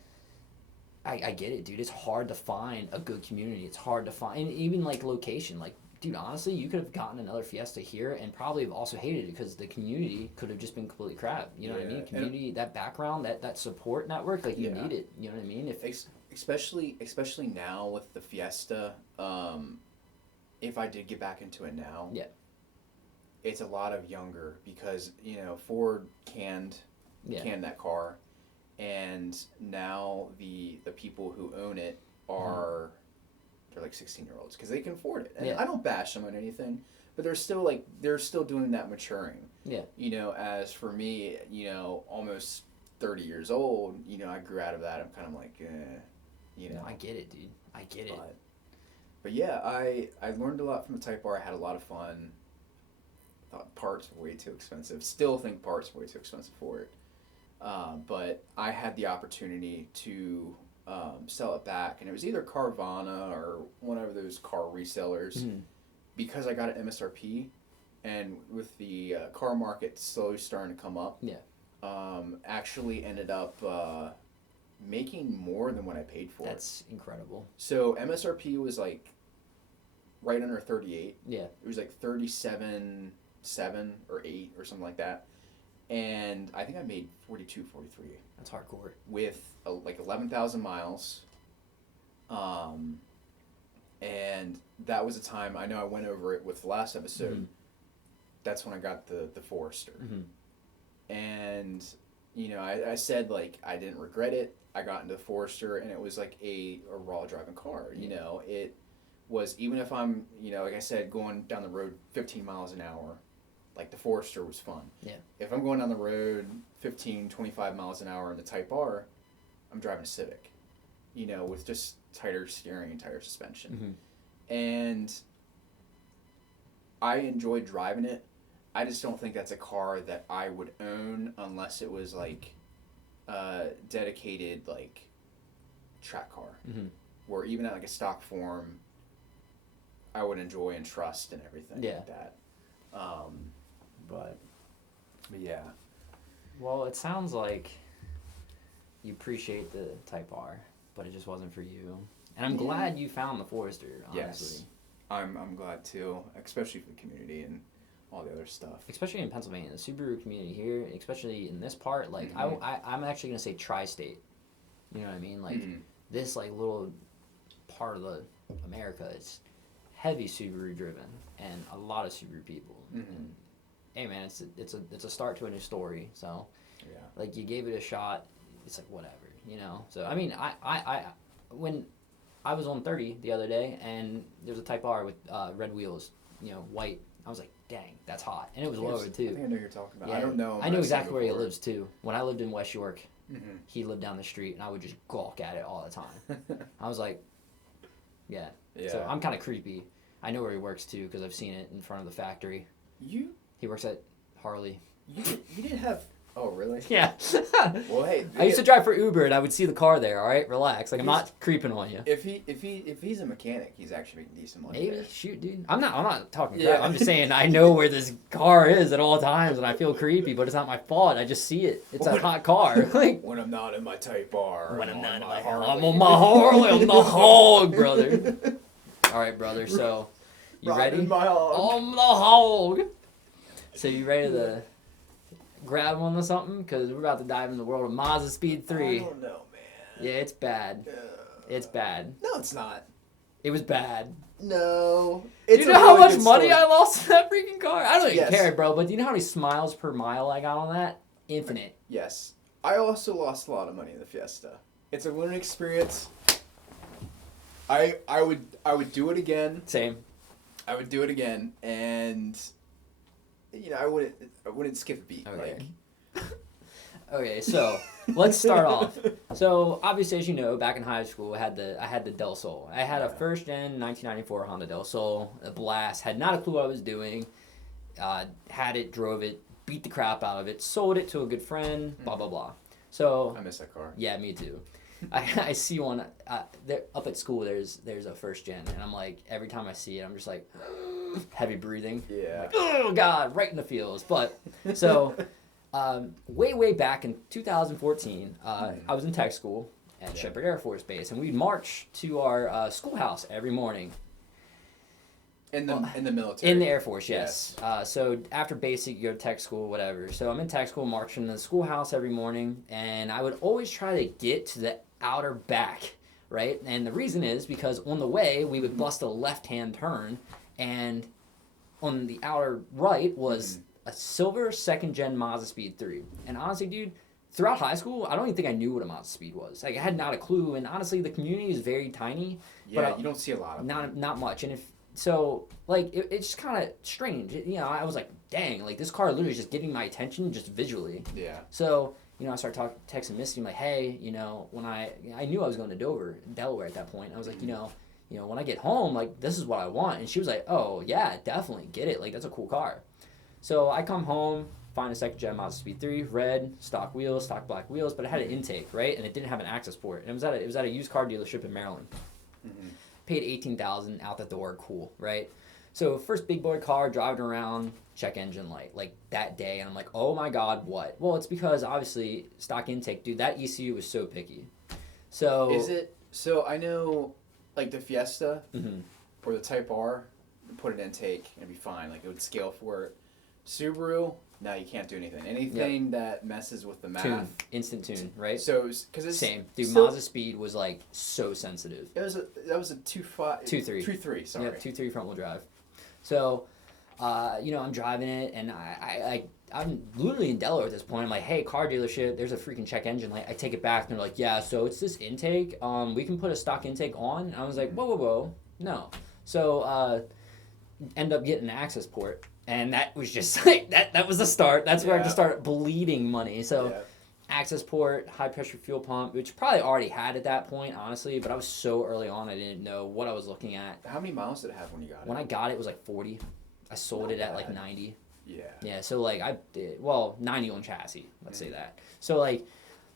I get it, dude. It's hard to find a good community. It's hard to find, and even, like, location, like, dude, honestly, you could have gotten another Fiesta here and probably have also hated it because the community could have just been completely crap. You know what I mean? Community, that background, that support network, like, you need it. You know what I mean? Especially now with the Fiesta, if I did get back into it now, it's a lot of younger because, you know, Ford canned canned that car, and now the people who own it are they're like 16-year-olds because they can afford it. And I don't bash them on anything, but they're still doing that maturing. Yeah. You know, as for me, you know, almost 30 years old, you know, I grew out of that. I'm kind of like, you know. No, I get it, dude. I get it. But yeah, I learned a lot from the Type R. I had a lot of fun. Thought parts were way too expensive. Still think parts were way too expensive for it. But I had the opportunity to sell it back, and it was either Carvana or one of those car resellers, because I got an MSRP, and with the car market slowly starting to come up, actually ended up making more than what I paid for. That's incredible. So MSRP was like right under 38. Yeah. It was like 37.7 or 8 or something like that. And I think I made 42, 43. That's hardcore. With like 11,000 miles. And that was a time, I know I went over it with the last episode. That's when I got the Forester. And, you know, I said, like, I didn't regret it. I got into the Forester, and it was like a raw driving car. You know, it was, even if I'm, you know, like I said, going down the road 15 miles an hour, like the Forester was fun. Yeah. If I'm going down the road 15, 25 miles an hour in the Type R, I'm driving a Civic, you know, with just tighter steering and tighter suspension. And I enjoyed driving it. I just don't think that's a car that I would own unless it was like dedicated like track car, where even at like a stock form, I would enjoy and trust and everything like that. But yeah. Well, it sounds like you appreciate the Type R, but it just wasn't for you. And I'm glad you found the Forester, honestly. Yes. I'm glad too, especially for the community and all the other stuff. Especially in Pennsylvania, the Subaru community here, especially in this part, like I'm actually gonna say tri-state. You know what I mean? Like this like little part of the America is heavy Subaru driven and a lot of Subaru people. And, hey man, it's a start to a new story. So like you gave it a shot, it's like whatever, you know. So I mean, I when I was on 30 the other day and there was a Type R with red wheels, you know, white. I was like, dang, that's hot. And it was lowered, too. I think I know who you're talking about. Yeah. I don't know. I knew exactly where he lives, too. When I lived in West York, he lived down the street, and I would just gawk at it all the time. I was like, yeah. So I'm kind of creepy. I know where he works, too, because I've seen it in front of the factory. He works at Harley. You didn't have... Oh, really? Yeah. Well, hey, I used to drive for Uber, and I would see the car there. All right, relax. Like I'm not creeping on you. If he's a mechanic, he's actually making decent money. Maybe shoot, dude. I'm not talking crap. I'm just saying I know where this car is at all times, and I feel creepy, but it's not my fault. I just see it. It's a hot car. Like when I'm not in my Type R. When I'm not in my Harley. I'm on my Harley. I'm the hog, brother. All right, brother. So you ready? My hog. I'm the hog. So you ready to grab one or something? Because we're about to dive into the world of Mazdaspeed 3. I don't know, man. Yeah, it's bad. It's bad. No, it's not. It was bad. No. Do you know how much money I lost in that freaking car? I don't even care, bro. But do you know how many smiles per mile I got on that? Infinite. Yes. I also lost a lot of money in the Fiesta. It's a learning experience. I would do it again. Same. I would do it again, and you know, I wouldn't skip a beat. Okay. Okay, so let's start off. So obviously, as you know, back in high school, I had the Del Sol. I had a first gen 1994 Honda Del Sol, a blast. Had not a clue what I was doing. Had it, drove it, beat the crap out of it, sold it to a good friend. Blah blah blah. So I miss that car. Yeah, me too. I see one there, up at school. There's a first gen, and I'm like, every time I see it, I'm just like heavy breathing. Yeah. Like, oh God, right in the feels. But so way back in 2014, I was in tech school at Shepherd Air Force Base, and we'd march to our schoolhouse every morning. In the military. In the Air Force, yes. So after basic, you go to tech school, whatever. So I'm in tech school, marching to the schoolhouse every morning, and I would always try to get to the outer back, right? And the reason is because on the way, we would bust a left-hand turn, and on the outer right was a silver second-gen Mazdaspeed 3. And honestly, dude, throughout high school, I don't even think I knew what a Mazdaspeed was. Like, I had not a clue, and honestly, the community is very tiny. Yeah, but you don't see a lot of them. Not much, and it's just kind of strange. You know, I was like, dang, like, this car literally is just getting my attention just visually. Yeah. So, you know, I started texting Misty, I'm like, hey, you know, when I knew I was going to Delaware at that point. I was like, you know, when I get home, like, this is what I want. And she was like, oh, yeah, definitely, get it. Like, that's a cool car. So I come home, find a second gen Mazdaspeed 3, red, stock wheels, stock black wheels, but it had an intake, right? And it didn't have an access port. And it was at a used car dealership in Maryland. Mm-hmm. Paid $18,000 out the door, cool, right? So first big boy car, driving around, check engine light, like that day, and I'm like, oh my god, what? Well, it's because obviously stock intake, dude, that ECU was so picky. So is it? So I know, like the Fiesta or the Type R, put an intake and it'd be fine, like it would scale for it. Subaru, no, you can't do anything. Anything that messes with the math. Instant tune, right? So, because it's same. Dude, Mazdaspeed was like so sensitive. That was a 2.5. 2.3. 2.3, sorry. Yeah, 2.3 front wheel drive. So, you know, I'm driving it, and I'm literally in Delaware at this point. I'm like, hey, car dealership, there's a freaking check engine light. I take it back, and they're like, yeah, so it's this intake. We can put a stock intake on. And I was like, whoa, no. So, end up getting an access port. And that was just like, that was the start. That's where I just started bleeding money. So access port, high pressure fuel pump, which probably already had at that point, honestly, but I was so early on, I didn't know what I was looking at. How many miles did it have when you got it? When I got it, it was like 40. I sold it at like 90. Yeah. Yeah, so like 90 on chassis, let's say that. So like,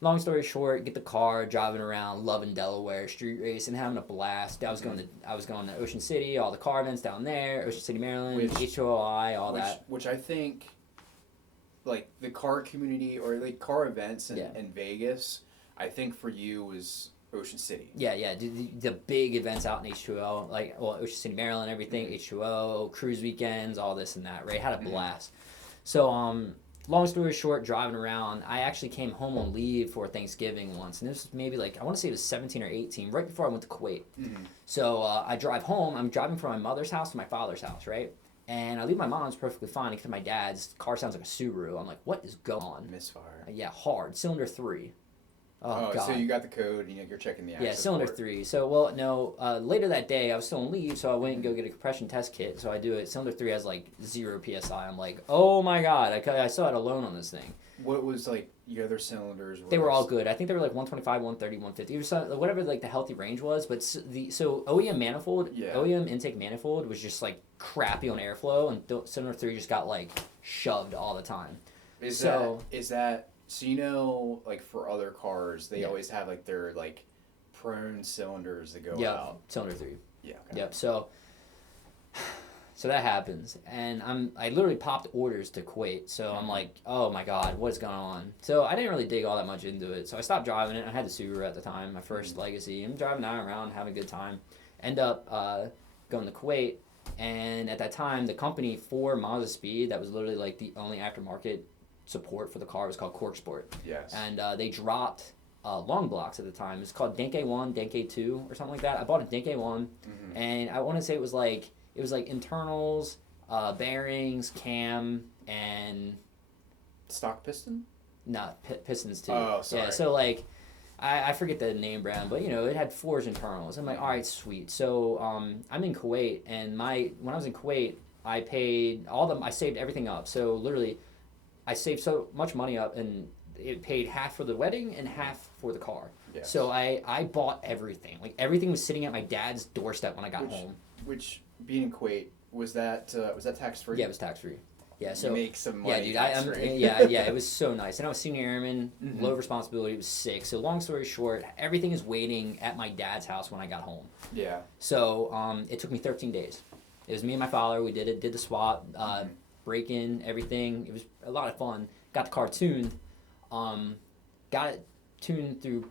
long story short, get the car, driving around, loving Delaware, street racing, having a blast. I was going to Ocean City, all the car events down there, Ocean City, Maryland, HOI, that. Which I think, like the car community or like car events in Vegas, I think for you was Ocean City. Yeah, the big events out in H2O, like Ocean City, Maryland, everything, H2O, cruise weekends, all this and that, right? Had a blast. So long story short, driving around, I actually came home on leave for Thanksgiving once, and this was maybe like, I want to say it was 17 or 18, right before I went to Kuwait. So I drive home, I'm driving from my mother's house to my father's house, right? And I leave my mom's perfectly fine, because my dad's car sounds like a Subaru. I'm like, what is going on? Misfire. Yeah, hard. Cylinder 3. Oh, God. So you got the code, and you're checking the access Yeah, cylinder port. 3. So, well, no, later that day, I was still on leave, so I went and go get a compression test kit. So I do it. Cylinder 3 has like 0 PSI. I'm like, oh my God, I still had a loan on this thing. What was like your other cylinders? They were all good. I think they were like 125, 130, 150. It was whatever like the healthy range was. But so OEM manifold, OEM intake manifold was just like crappy on airflow, and cylinder 3 just got like shoved all the time. Is that so, you know, like for other cars, they always have like their like prone cylinders that go out. Cylinder 3. Yeah. Okay. Yep. So that happens, and I literally popped orders to Kuwait. So I'm like, oh my God, what's going on? So I didn't really dig all that much into it. So I stopped driving it. I had the Subaru at the time, my first Legacy. I'm driving that around, having a good time. End up going to Kuwait, and at that time, the company for Mazdaspeed, that was literally like the only aftermarket support for the car, was called Cork Sport. Yes. And they dropped long blocks at the time. It's called Denke 1, Denke 2, or something like that. I bought a Denke 1, and I want to say it was like internals, bearings, cam, and stock piston? No, pistons too. Oh, sorry. Yeah, so like I forget the name brand, but you know, it had forged internals. I'm like, all right, sweet. So I'm in Kuwait, and when I was in Kuwait, I paid I saved everything up. So literally, I saved so much money up, and it paid half for the wedding and half for the car. Yes. So I bought everything. Like everything was sitting at my dad's doorstep when I got home. Which, being in Kuwait, was that tax free? Yeah, it was tax free. Yeah, so you make some money. Yeah, dude, yeah, it was so nice. And I was senior airman, low responsibility. It was sick. So long story short, everything is waiting at my dad's house when I got home. Yeah. So it took me 13 days. It was me and my father. We did the swap, break in, everything. It was a lot of fun. Got the car tuned. Got it tuned through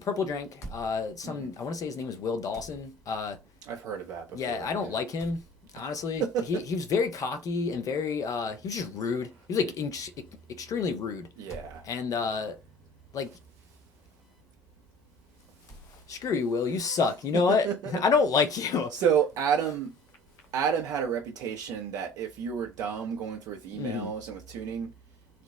Purple Drink. I want to say his name was Will Dawson. I've heard of that before. Yeah, I don't like him. Honestly, he was very cocky and very, he was just rude. He was like extremely rude. Yeah. And like, screw you, Will. You suck. You know what? I don't like you. So Adam had a reputation that if you were dumb going through with emails and with tuning,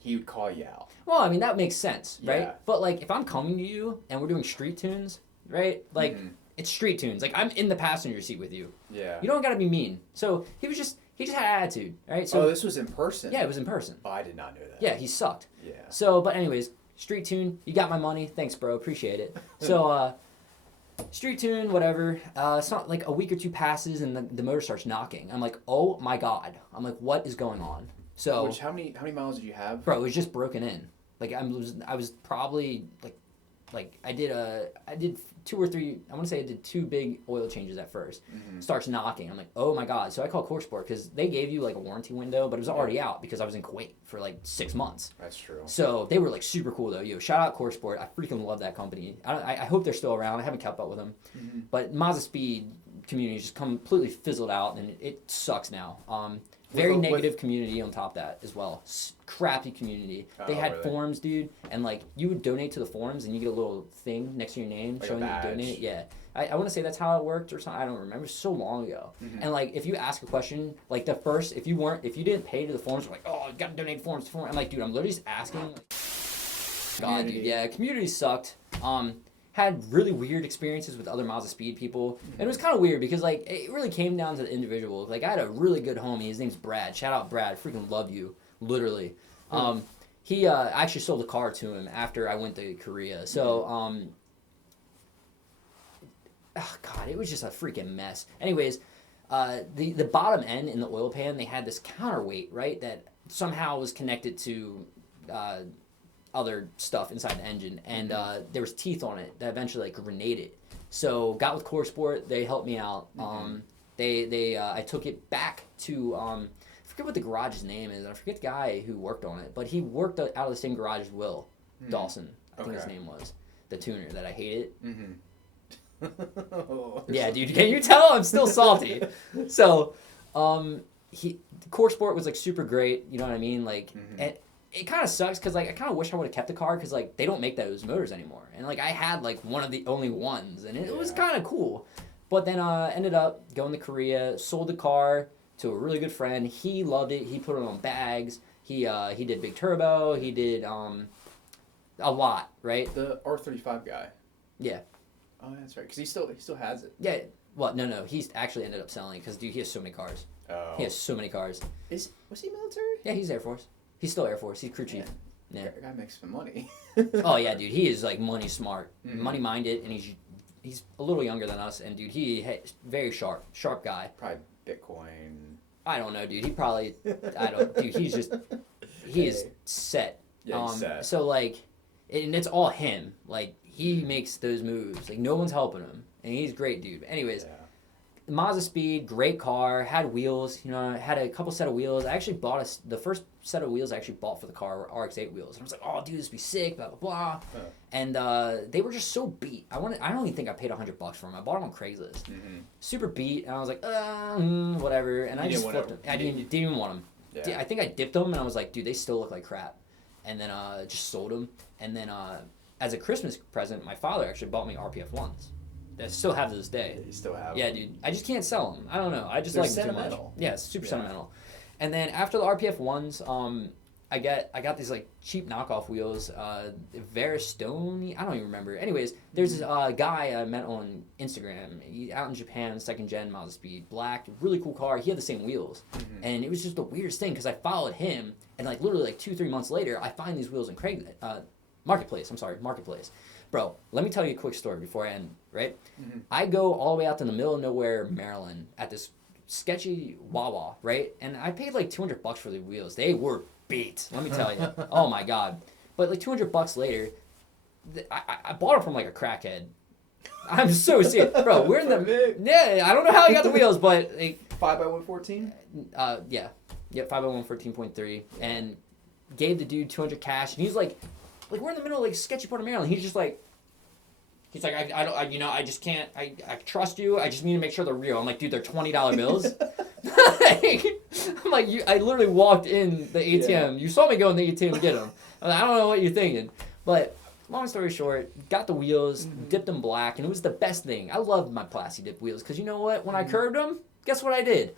he would call you out. Well, I mean, that makes sense, right? Yeah. But, like, if I'm coming to you and we're doing street tunes, right? Like, it's street tunes. Like, I'm in the passenger seat with you. Yeah. You don't got to be mean. So, he just had attitude, right? So this was in person? Yeah, it was in person. Oh, I did not know that. Yeah, he sucked. Yeah. So, but anyways, street tune, you got my money. Thanks, bro. Appreciate it. So, street tune, whatever. It's not like a week or two passes and the motor starts knocking. I'm like, oh my God. I'm like, what is going on? So, how many miles did you have? Bro, it was just broken in. Like I was probably like I did 2 or 3. I want to say I did 2 big oil changes at first. Starts knocking. I'm like, oh my God. So I called CoreSport because they gave you like a warranty window, but it was already out because I was in Kuwait for like 6 months. That's true. So they were like super cool though. Yo, shout out CoreSport. I freaking love that company. I hope they're still around. I haven't kept up with them, but Mazdaspeed community just completely fizzled out and it sucks now. Very negative community on top of that as well. Crappy community. They had forums, dude, and like you would donate to the forums and you get a little thing next to your name like showing you donated. Yeah. I want to say that's how it worked or something. I don't remember. So long ago. And like if you ask a question, like the first, if you didn't pay to the forums, you're like, oh, you got to donate forums to forums. I'm like, dude, I'm literally just asking. Like, God, dude, yeah, community sucked. Had really weird experiences with other Mazdaspeed people. And it was kind of weird because, like, it really came down to the individual. Like, I had a really good homie. His name's Brad. Shout out, Brad. Freaking love you. Literally. He actually sold a car to him after I went to Korea. So, God, it was just a freaking mess. Anyways, the bottom end in the oil pan, they had this counterweight, right, that somehow was connected to other stuff inside the engine, and there was teeth on it that eventually like grenaded. So got with CoreSport, they helped me out. I took it back to I forget what the garage's name is. I forget the guy who worked on it, but he worked out of the same garage as Will Dawson. I think his name was the tuner that I hated. Yeah, dude, can you tell I'm still salty? So, CoreSport was like super great. You know what I mean? Like. It kind of sucks because like I kind of wish I would have kept the car because like they don't make those motors anymore, and like I had like one of the only ones, and it was kind of cool. But then ended up going to Korea, sold the car to a really good friend. He loved it. He put it on bags. He did big turbo. He did a lot, right? The R35 guy. Yeah. Oh, that's right. Because he still has it. Yeah. Well, no. He's actually ended up selling because dude, he has so many cars. Oh. He has so many cars. Was he military? Yeah, he's Air Force. He's still Air Force. He's crew chief. Yeah. That guy makes some money. Oh yeah, dude. He is like money smart, money minded, and he's a little younger than us. And dude, very sharp guy. Probably Bitcoin. I don't know, dude. He probably Dude, he is set. Yeah, he's set. So like, and it's all him. Like he makes those moves. Like no one's helping him, and he's great, dude. But anyways. Yeah. Mazdaspeed, great car, had wheels, had a couple set of wheels. I actually bought the first set of wheels I actually bought for the car were RX-8 wheels. And I was like, oh, dude, this would be sick, blah, blah, blah. And they were just so beat. I don't even think I paid $100 for them. I bought them on Craigslist. Super beat, and I was like, whatever. And I just flipped them. I didn't even want them. Yeah. I think I dipped them, and I was like, dude, they still look like crap. And then just sold them. And then as a Christmas present, my father actually bought me RPF 1s. That I still have to this day. Yeah, you still have them. Yeah, dude. I just can't sell them. I don't know. I just They're like them too much. Yeah, it's super sentimental. And then after the RPF 1s, I got these like cheap knockoff wheels. Veristone. I don't even remember. Anyways, there's this guy I met on Instagram. He out in Japan, 2nd gen Mazdaspeed, black, really cool car. He had the same wheels, and it was just the weirdest thing because I followed him, and like literally like 2-3 months later, I find these wheels in Marketplace. Marketplace. Bro, let me tell you a quick story before I end, right? I go all the way out to the middle of nowhere, Maryland, at this sketchy Wawa, right? And I paid like $200 for the wheels. They were beat, let me tell you. Oh my God. But like $200 later, I bought them from like a crackhead. I'm so serious. Bro, we're in the... Yeah, I don't know how he got the wheels, but... Like, 5x114? Yeah. Yeah, 5x114.3. And gave the dude $200 cash, and he's like we're in the middle of like sketchy part of Maryland. He's like, I just can't. I trust you. I just need to make sure they're real. I'm like, dude, they're $20 bills. I'm like, I literally walked in the ATM. Yeah. You saw me go in the ATM to get them. I don't know what you're thinking, but long story short, got the wheels, dipped them black, and it was the best thing. I loved my plasti dip wheels because you know what? When I curved them, guess what I did?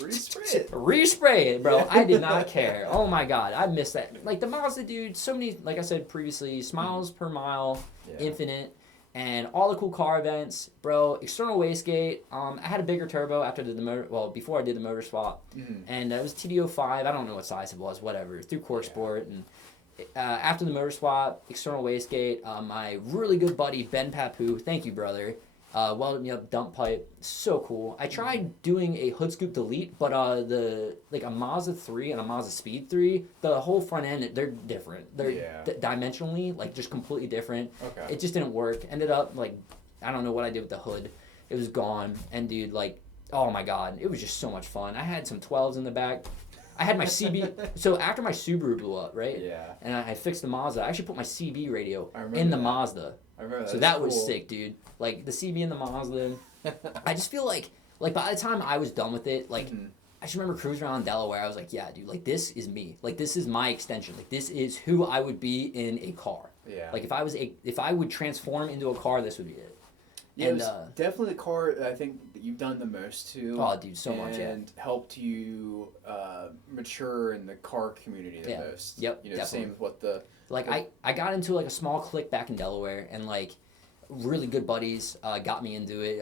Respray it, bro. I did not care. Oh my god, I missed that. Like the Mazda, dude. So many, like I said previously, smiles per mile, infinite, and all the cool car events, bro. External wastegate. I had a bigger turbo after the motor. Well, before I did the motor swap, and it was TD05. I don't know what size it was. Whatever. Through Cork Sport and. After the motor swap, external wastegate, my really good buddy Ben Papu, thank you, brother, welded me up dump pipe. So cool. I tried doing a hood scoop delete, but a Mazda 3 and a Mazdaspeed 3, the whole front end, they're different. They're dimensionally, like, just completely different. Okay. It just didn't work. Ended up, like, I don't know what I did with the hood. It was gone. And, dude, like, oh, my God. It was just so much fun. I had some 12s in the back. I had my CB. So after my Subaru blew up, right? Yeah. And I fixed the Mazda. I actually put my CB radio in the Mazda. I remember that. So that was sick, dude. Like the CB in the Mazda. I just feel like by the time I was done with it, like I just remember cruising around Delaware. I was like, yeah, dude, like this is me. Like this is my extension. Like this is who I would be in a car. Yeah. Like if I would transform into a car, this would be it. Yeah, and, it was definitely the car that I think that you've done the most to. Oh, dude, so much, yeah. And helped you mature in the car community the most. Yep, you know, definitely. Same with what the... Like, I got into, like, a small clique back in Delaware, and, like, really good buddies got me into it.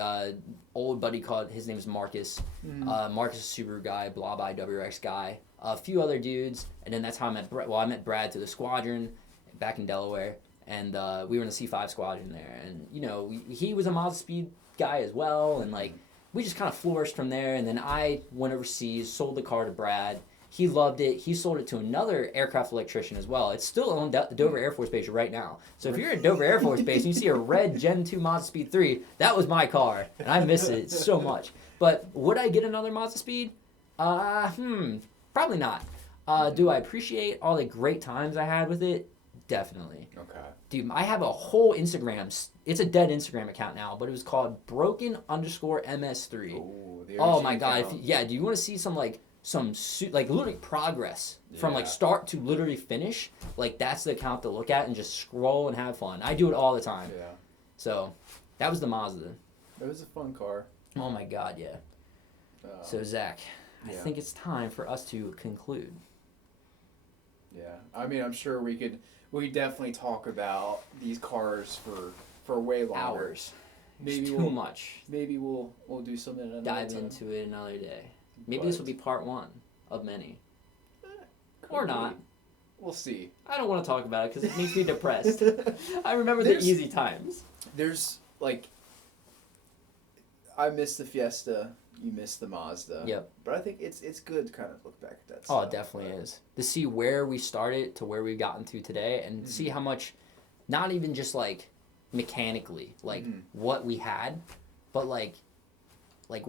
Old buddy his name is Marcus. Marcus is a Subaru guy, blah, blah, WRX guy. A few other dudes, and then that's how I met I met Brad through the squadron back in Delaware. And we were in the C5 squadron there. And, you know, he was a Mazdaspeed guy as well. And, like, we just kind of flourished from there. And then I went overseas, sold the car to Brad. He loved it. He sold it to another aircraft electrician as well. It's still on the Dover Air Force Base right now. So if you're at Dover Air Force Base and you see a red Gen 2 Mazdaspeed 3, that was my car. And I miss it so much. But would I get another Mazdaspeed? Probably not. Do I appreciate all the great times I had with it? Definitely. Okay. Dude, I have a whole Instagram. It's a dead Instagram account now, but it was called broken_ms3. Ooh, oh my god! Do you want to see some literally progress from like start to literally finish? Like that's the account to look at and just scroll and have fun. I do it all the time. Yeah. So, that was the Mazda. It was a fun car. Oh my god, yeah. So Zach, I think it's time for us to conclude. Yeah, I mean, I'm sure we definitely talk about these cars for way longer. Hours. Maybe too much. Maybe we'll do something another dive time. Into it another day. Maybe this will be part 1 of many. Or not. We'll see. I don't want to talk about it because it makes me depressed. I remember the easy times. There's like, I miss the Fiesta. You missed the Mazda. Yep. But I think it's good to kind of look back at that stuff. Oh, it definitely is. To see where we started to where we've gotten to today and see how much, not even just like mechanically, like what we had, but like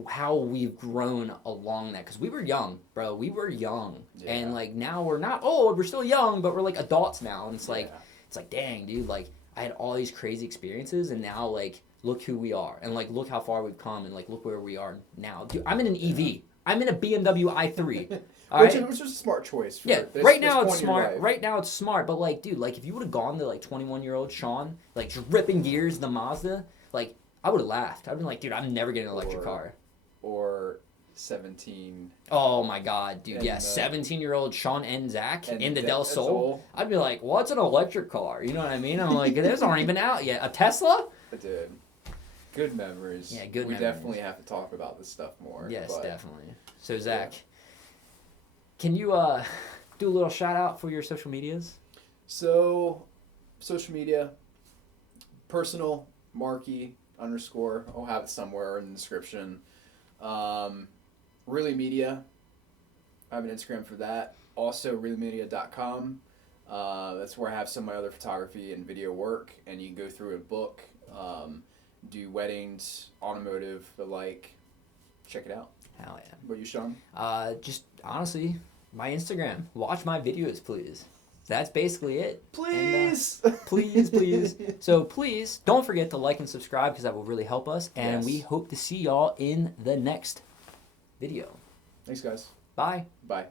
how we've grown along that. Because we were young, bro. We were young. Yeah. And like now we're not old. We're still young, but we're like adults now. And it's like, dang, dude, like I had all these crazy experiences and now like, look who we are, and like look how far we've come, and like look where we are now. Dude, I'm in an EV. I'm in a BMW i3. Which is a smart choice. Right now it's smart. Right now it's smart, but like, dude, like if you would have gone to like 21-year-old Shawn, like just ripping gears the Mazda, like I would have laughed. I'd been like, dude, I'm never getting an electric car. Or 17. Oh my god, dude, yeah, 17-year-old Shawn and Zach in the Del Sol. I'd be like, what's an electric car? You know what I mean? I'm like, those aren't even out yet. A Tesla? Dude. Good memories. Yeah, good memories. We definitely have to talk about this stuff more. Yes, definitely. So, Zach, can you do a little shout out for your social medias? So, social media, personal, Marky _ I'll have it somewhere in the description. Really Media, I have an Instagram for that. Also, reallymedia.com. That's where I have some of my other photography and video work, and you can go through a book. Do weddings, automotive, the like. Check it out. Hell yeah. What about you, Shawn? Just honestly, my Instagram. Watch my videos, please. That's basically it. Please. And, please. So please don't forget to like and subscribe because that will really help us. And we hope to see y'all in the next video. Thanks, guys. Bye. Bye.